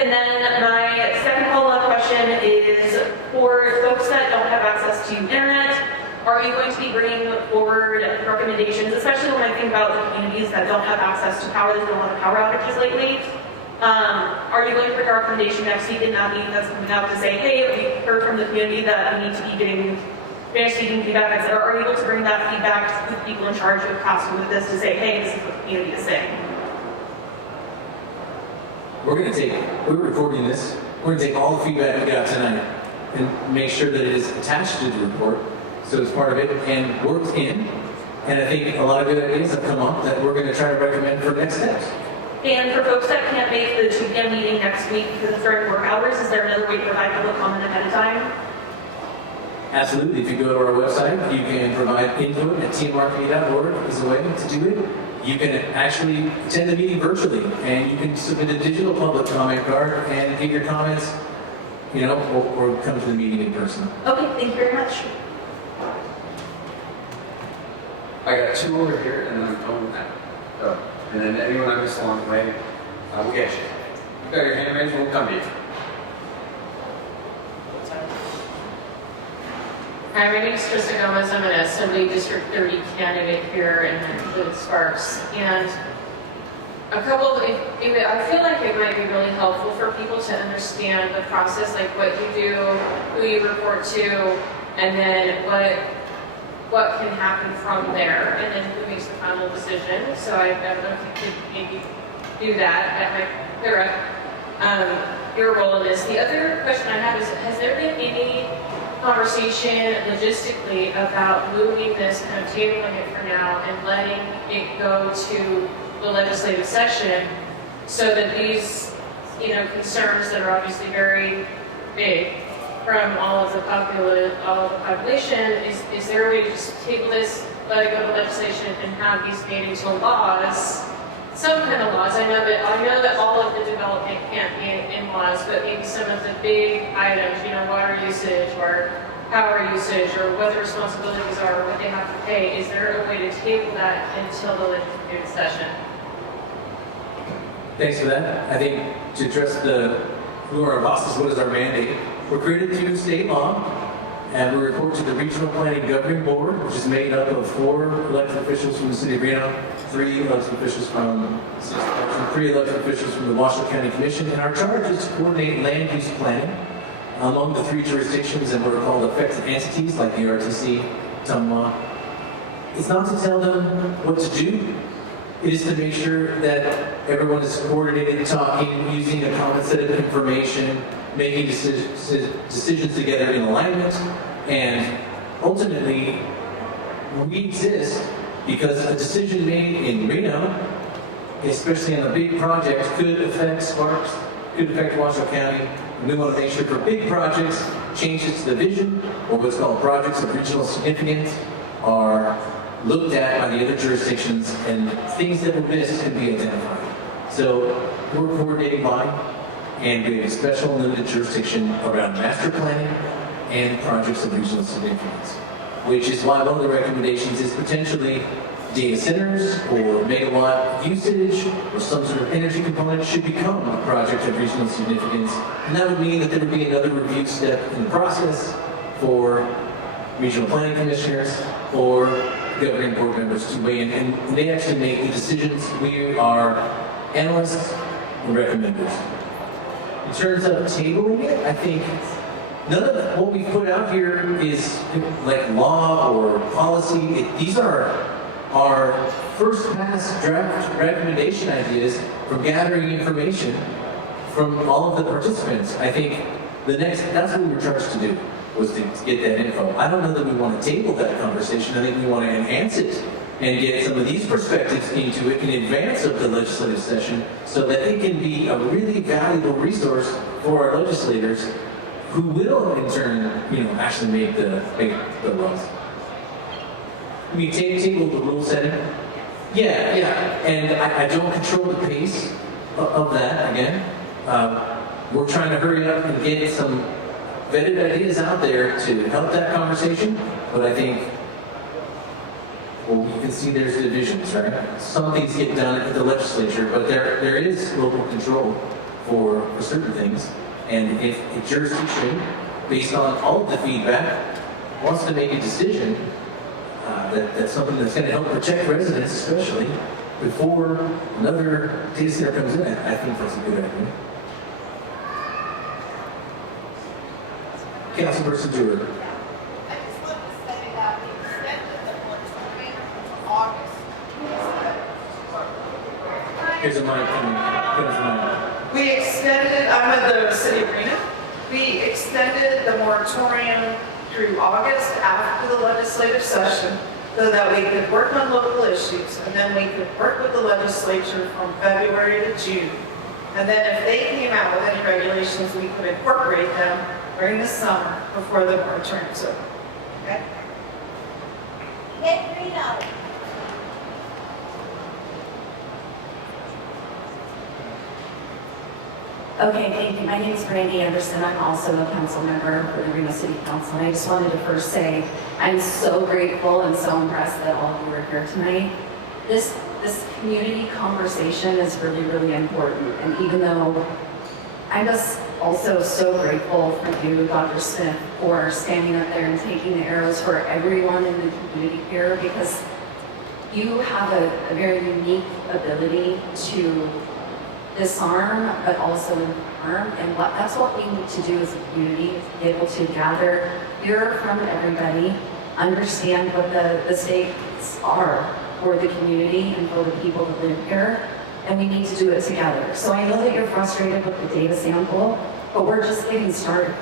And then my second follow-up question is, for folks that don't have access to internet, are you going to be bringing forward recommendations, especially when I think about the communities that don't have access to power, that don't have power outages lately? Are you going to bring a recommendation next week in that meeting that's coming out to say, hey, we heard from the community that we need to be getting Spanish-speaking feedback, etc. Are you able to bring that feedback to the people in charge of passing with this to say, hey, this is what the community is saying? We're recording this. We're going to take all the feedback we got tonight and make sure that it is attached to the report, so it's part of it and worked in. And I think a lot of good ideas have come up that we're going to try to recommend for next steps. And for folks that can't make the 2 p.m. meeting next week because it's during work hours, is there another way to provide public comment ahead of time? Absolutely. If you go to our website, you can provide input at TMRPA.org is a way to do it. You can actually attend the meeting virtually, and you can submit a digital public comment card and give your comments, you know, or come to the meeting in person. Okay, thank you very much. I got 2 over here, and then I'm going with that. So, and then anyone I miss along the way, we'll get you. You got your hand raised, we'll come to you. Hi, my name is Trista Gomez. I'm an Assembly District 30 candidate here in the Sparks. And I feel like it might be really helpful for people to understand the process, like what you do, who you report to, and then what can happen from there, and then who makes the final decision. So I don't know if you could maybe do that. That might clear up your role in this. The other question I have is, has there been any conversation logistically about moving this, kind of tabling it for now and letting it go to the legislative session so that these, concerns that are obviously very big from all of the population, is there a way to just table this, let it go to legislation, and have these made into laws, some kind of laws? I know that all of the development can't be in laws, but maybe some of the big items, water usage or power usage or what the responsibilities are or what they have to pay. Is there a way to table that until the legislative session? Thanks for that. I think to address who are our bosses, what is our mandate? We're created through state law, and we report to the Regional Planning Governing Board, which is made up of 4 elected officials from the city of Reno, 3 elected officials from 3 elected officials from the Washoe County Commission, and our charge is to coordinate land use planning among the 3 jurisdictions and what are called affected entities like the RTC, TMRPA. It's not to tell them what to do. It is to make sure that everyone is coordinated, talking, using a common set of information, making decisions together in alignment, and ultimately, we exist because a decision made in Reno, especially on a big project, could affect Sparks, could affect Washoe County. And we want to make sure for big projects, changes to the vision, or what's called projects of regional significance, are looked at by the other jurisdictions, and things that were missed can be identified. So we're a coordinating body, and we have a special limited jurisdiction around master planning and projects of regional significance, which is why one of the recommendations is potentially data centers or megawatt usage or some sort of energy component should become a project of regional significance. And that would mean that there would be another review step in the process for regional planning commissioners or governing board members to weigh in. And they actually make the decisions. We are analysts and recommenders. In terms of tabling it, I think none of what we put out here is like law or policy. These are our first pass draft recommendation ideas from gathering information from all of the participants. I think that's what we were charged to do, was to get that info. I don't know that we want to table that conversation. I think we want to enhance it and get some of these perspectives into it in advance of the legislative session so that it can be a really valuable resource for our legislators who will in turn, actually make the laws. We table the rule setting. Yeah. And I don't control the pace of that, again. We're trying to hurry up and get some vetted ideas out there to help that conversation, but I think, you can see there's divisions, right? Some things get done at the legislature, but there is local control for certain things. And if a jurisdiction, based on all of the feedback, wants to make a decision that's something that's going to help protect residents, especially before another data center comes in, I think that's a good idea. Councilperson Stewart. Here's a mic coming. We extended, I'm at the city of Reno. We extended the moratorium through August after the legislative session so that we could work on local issues and then we could work with the legislature from February to June. And then if they came out with any regulations, we could incorporate them during the summer before the moratorium's over. Okay? Get Reno. Okay, thank you. My name is Brandy Anderson. I'm also a council member for the Reno City Council. And I just wanted to first say I'm so grateful and so impressed that all of you are here tonight. This community conversation is really, really important. And even though I'm just also so grateful for you, Dr. Smith, for standing up there and taking the arrows for everyone in the community here, because you have a very unique ability to disarm, but also inform, and that's what we need to do as a community, is be able to gather, hear from everybody, understand what the stakes are for the community and for the people that live here, and we need to do it together. So I know that you're frustrated with the data sample, but we're just getting started.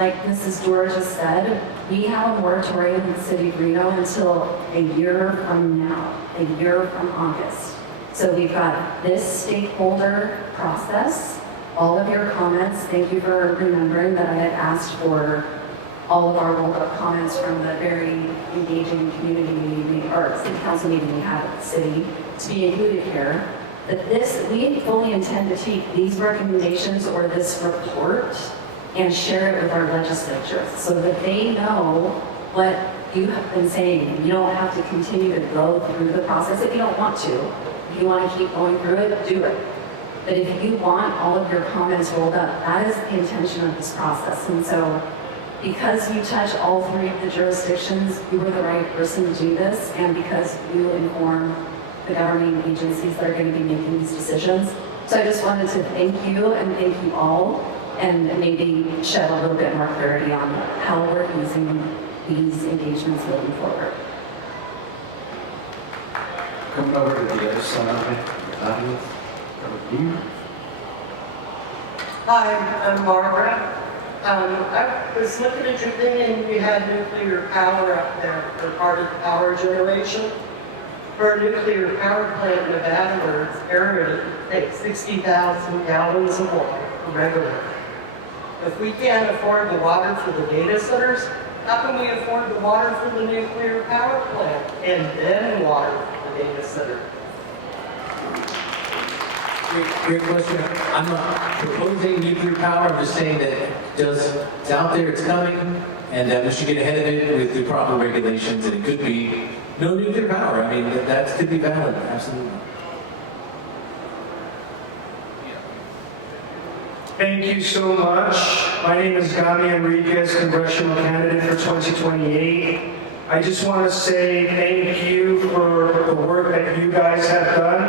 Like Mrs. Dora just said, we have a moratorium in the city of Reno until a year from now, a year from August. So we've got this stakeholder process, all of your comments. Thank you for remembering that I had asked for all of our rolled up comments from the very engaging community meeting or city council meeting we had at the city to be included here. That we fully intend to take these recommendations or this report and share it with our legislature so that they know what you have been saying. And you don't have to continue to go through the process if you don't want to. If you want to keep going through it, do it. But if you want all of your comments rolled up, that is the intention of this process. And so, because you touch all three of the jurisdictions, you were the right person to do this, and because you inform the governing agencies that are going to be making these decisions. So I just wanted to thank you and thank you all, and maybe shed a little bit more clarity on how we're using these engagements moving forward. Coming over to the other side of the audience. Over here. Hi, I'm Barbara. I was looking at your thing and you had nuclear power up there for part of the power generation. For a nuclear power plant in Nevada where it's arid, it takes 60,000 gallons of water regularly. If we can't afford the water for the data centers, how can we afford the water for the nuclear power plant and then water for the data center? Great question. I'm not proposing nuclear power. I'm just saying that it's out there, it's coming. And we should get ahead of it with the proper regulations, and it could be no nuclear power. I mean, that could be valid, absolutely. Thank you so much. My name is Gami Enriquez, congressional candidate for 2028. I just want to say thank you for the work that you guys have done.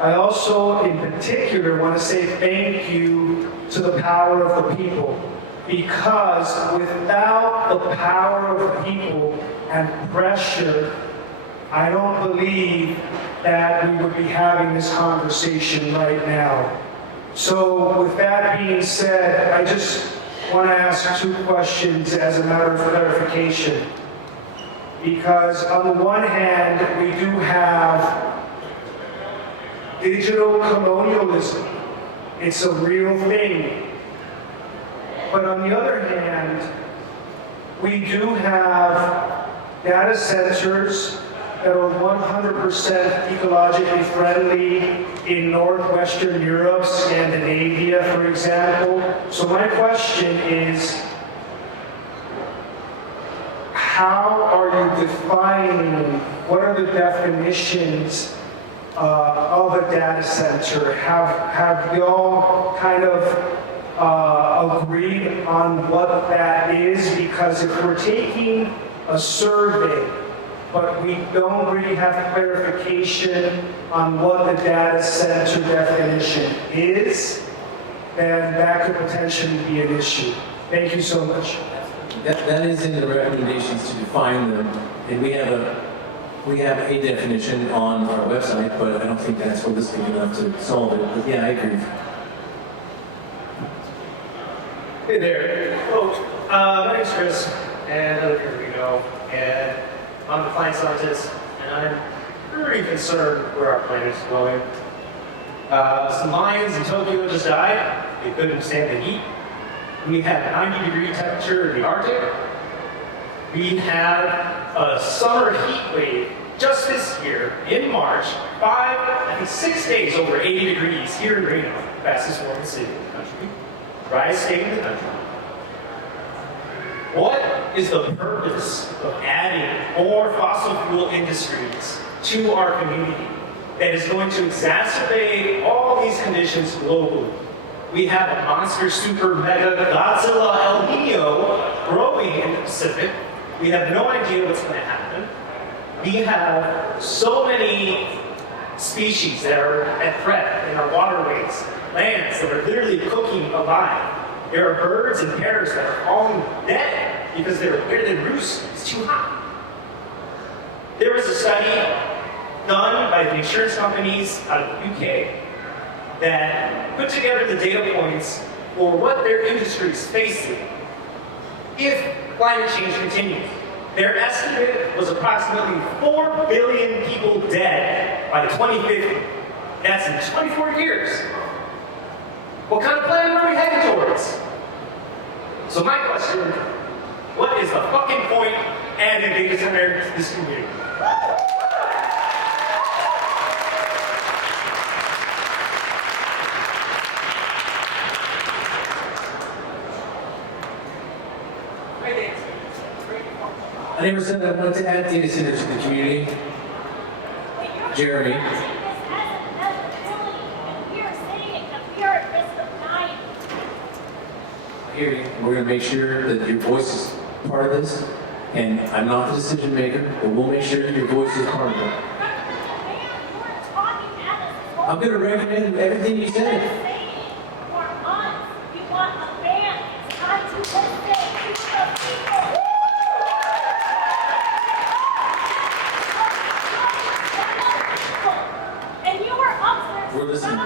I also, in particular, want to say thank you to the power of the people, because without the power of the people and pressure, I don't believe that we would be having this conversation right now. So with that being said, I just want to ask two questions as a matter of clarification. Because on the one hand, we do have digital colonialism. It's a real thing. But on the other hand, we do have data centers that are 100% ecologically friendly in Northwestern Europe, Scandinavia, for example. So my question is, how are you defining, what are the definitions of a data center? Have y'all kind of agreed on what that is? Because if we're taking a survey, but we don't really have clarification on what the data center definition is, then that could potentially be an issue. Thank you so much. That is in the recommendations to define them, and we have a definition on our website, but I don't think that's holistic enough to solve it. But yeah, I agree. Hey there, folks. My name's Chris, and I live here in Reno, and I'm a climate scientist, and I'm pretty concerned where our planet is going. Some lions in Tokyo just died. They couldn't stand the heat. We have 90-degree temperature in the Arctic. We have a summer heat wave just this year in March, 6 days over 80 degrees here in Reno, fastest warming city in the country, driest state in the country. What is the purpose of adding more fossil fuel industries to our community that is going to exacerbate all these conditions globally? We have a monster super mega Godzilla El Nino growing in the Pacific. We have no idea what's going to happen. We have so many species that are at threat in our waterways, lands that are literally cooking alive. There are birds and parrots that are falling dead because where they roost is too hot. There was a study done by the insurance companies out of the UK that put together the data points for what their industry is facing if climate change continues. Their estimate was approximately 4 billion people dead by 2050. That's in 24 years. What kind of planet are we heading towards? So my question, what is the fucking point adding data center to this community? I never said I wanted to add data centers to the community. Jeremy. I hear you. We're going to make sure that your voice is part of this. And I'm not the decision maker, but we'll make sure that your voice is part of it. I'm going to recommend everything you said. We're listening.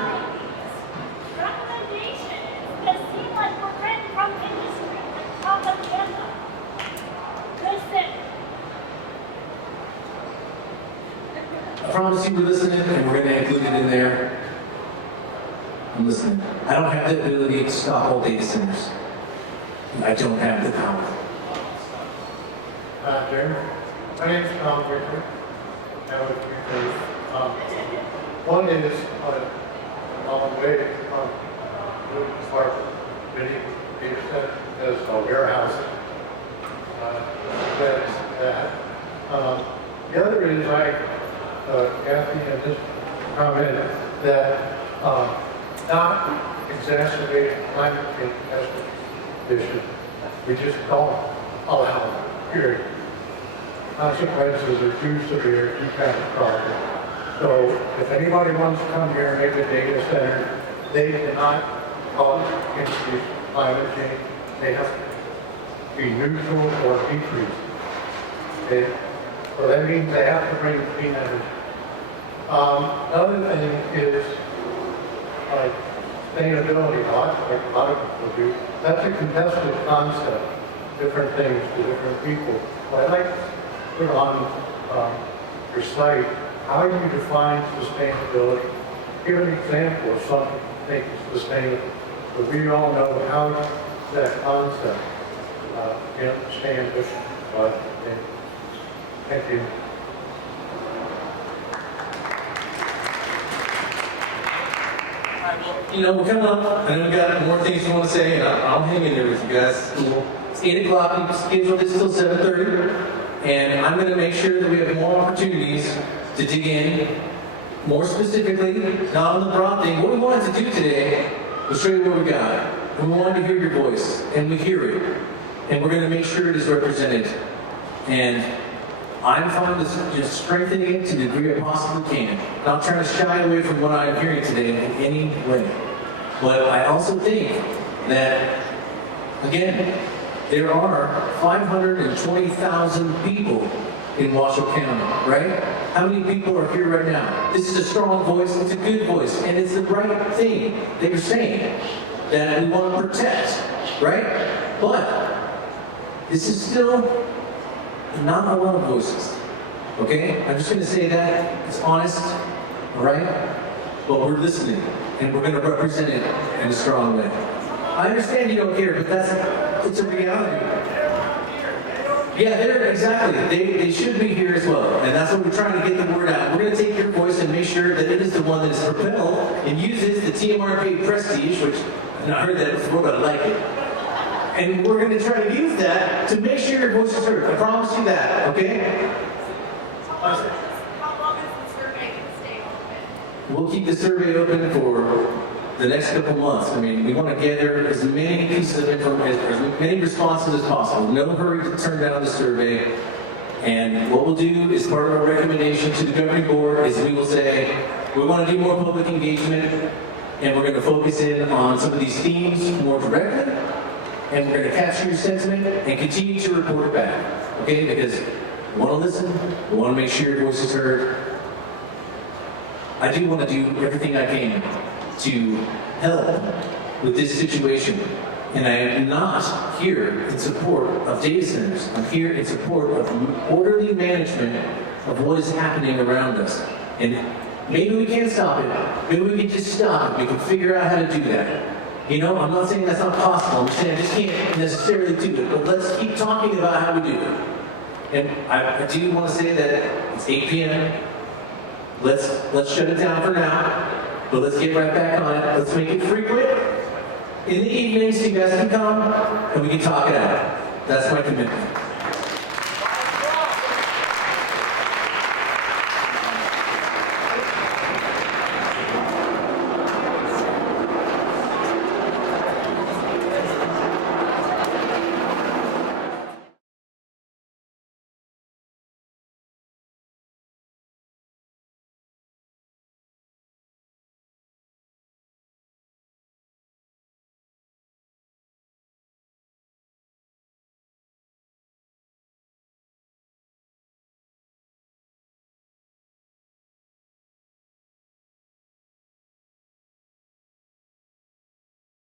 I promise you we're listening, and we're going to include it in there. I'm listening. I don't have the ability to stop all data centers. I don't have the power. Jeremy, my name is Tom Richter. I have a few things. One is on the way from Lucas Park, many data center as a warehouse. Kathy and this comment that not exacerbating climate change as an issue. We just don't allow it, period. Consequences are too severe, too catastrophic. So if anybody wants to come here and make a data center, they cannot cause increased climate change. They have to be neutral or decrease. Okay? So that means they have to bring clean energy. Another thing is like sustainability, like a lot of people do. That's a contested concept, different things to different people. But I'd like to put on your site how you define sustainability. Give an example of something you think is sustainable. So we all know how that concept, we understand it, but thank you. You know, we're coming up. I know we got more things you want to say, and I'll hang in there with you guys. It's 8 o'clock. We scheduled this till 7:30, and I'm going to make sure that we have more opportunities to dig in more specifically, not on the broad thing. What we wanted to do today was show you what we got. And we wanted to hear your voice, and we hear it. And we're going to make sure it is represented. And I'm fine with just strengthening it to the degree I possibly can. Not trying to shy away from what I'm hearing today in any way. But I also think that, again, there are 520,000 people in Washoe County, right? How many people are here right now? This is a strong voice, it's a good voice, and it's the right thing that you're saying that we want to protect, right? But this is still not a lot of voices, okay? I'm just going to say that, it's honest, all right? But we're listening, and we're going to represent it in a strong way. I understand you don't care, but it's a reality. Yeah, exactly. They should be here as well, and that's what we're trying to get the word out. We're going to take your voice and make sure that it is the one that is propelled and uses the TMRPA prestige, which I heard that before, but I like it. And we're going to try to use that to make sure your voice is heard. I promise you that, okay? We'll keep the survey open for the next couple months. I mean, we want to gather as many pieces of information, as many responses as possible. No hurry to turn down the survey. And what we'll do as part of our recommendation to the governing board is we will say, we want to do more public engagement, and we're going to focus in on some of these themes more directly, and we're going to capture your sentiment and continue to report it back. Okay? Because we want to listen, we want to make sure your voice is heard. I do want to do everything I can to help with this situation. And I am not here in support of data centers. I'm here in support of orderly management of what is happening around us. And maybe we can stop it. Maybe we can just stop it. We can figure out how to do that. You know, I'm not saying that's not possible. I'm saying I just can't necessarily do it. But let's keep talking about how we do it. And I do want to say that it's 8 p.m. Let's shut it down for now. But let's get right back on it. Let's make it frequent. In the evenings, you guys can come and we can talk it out. That's my commitment.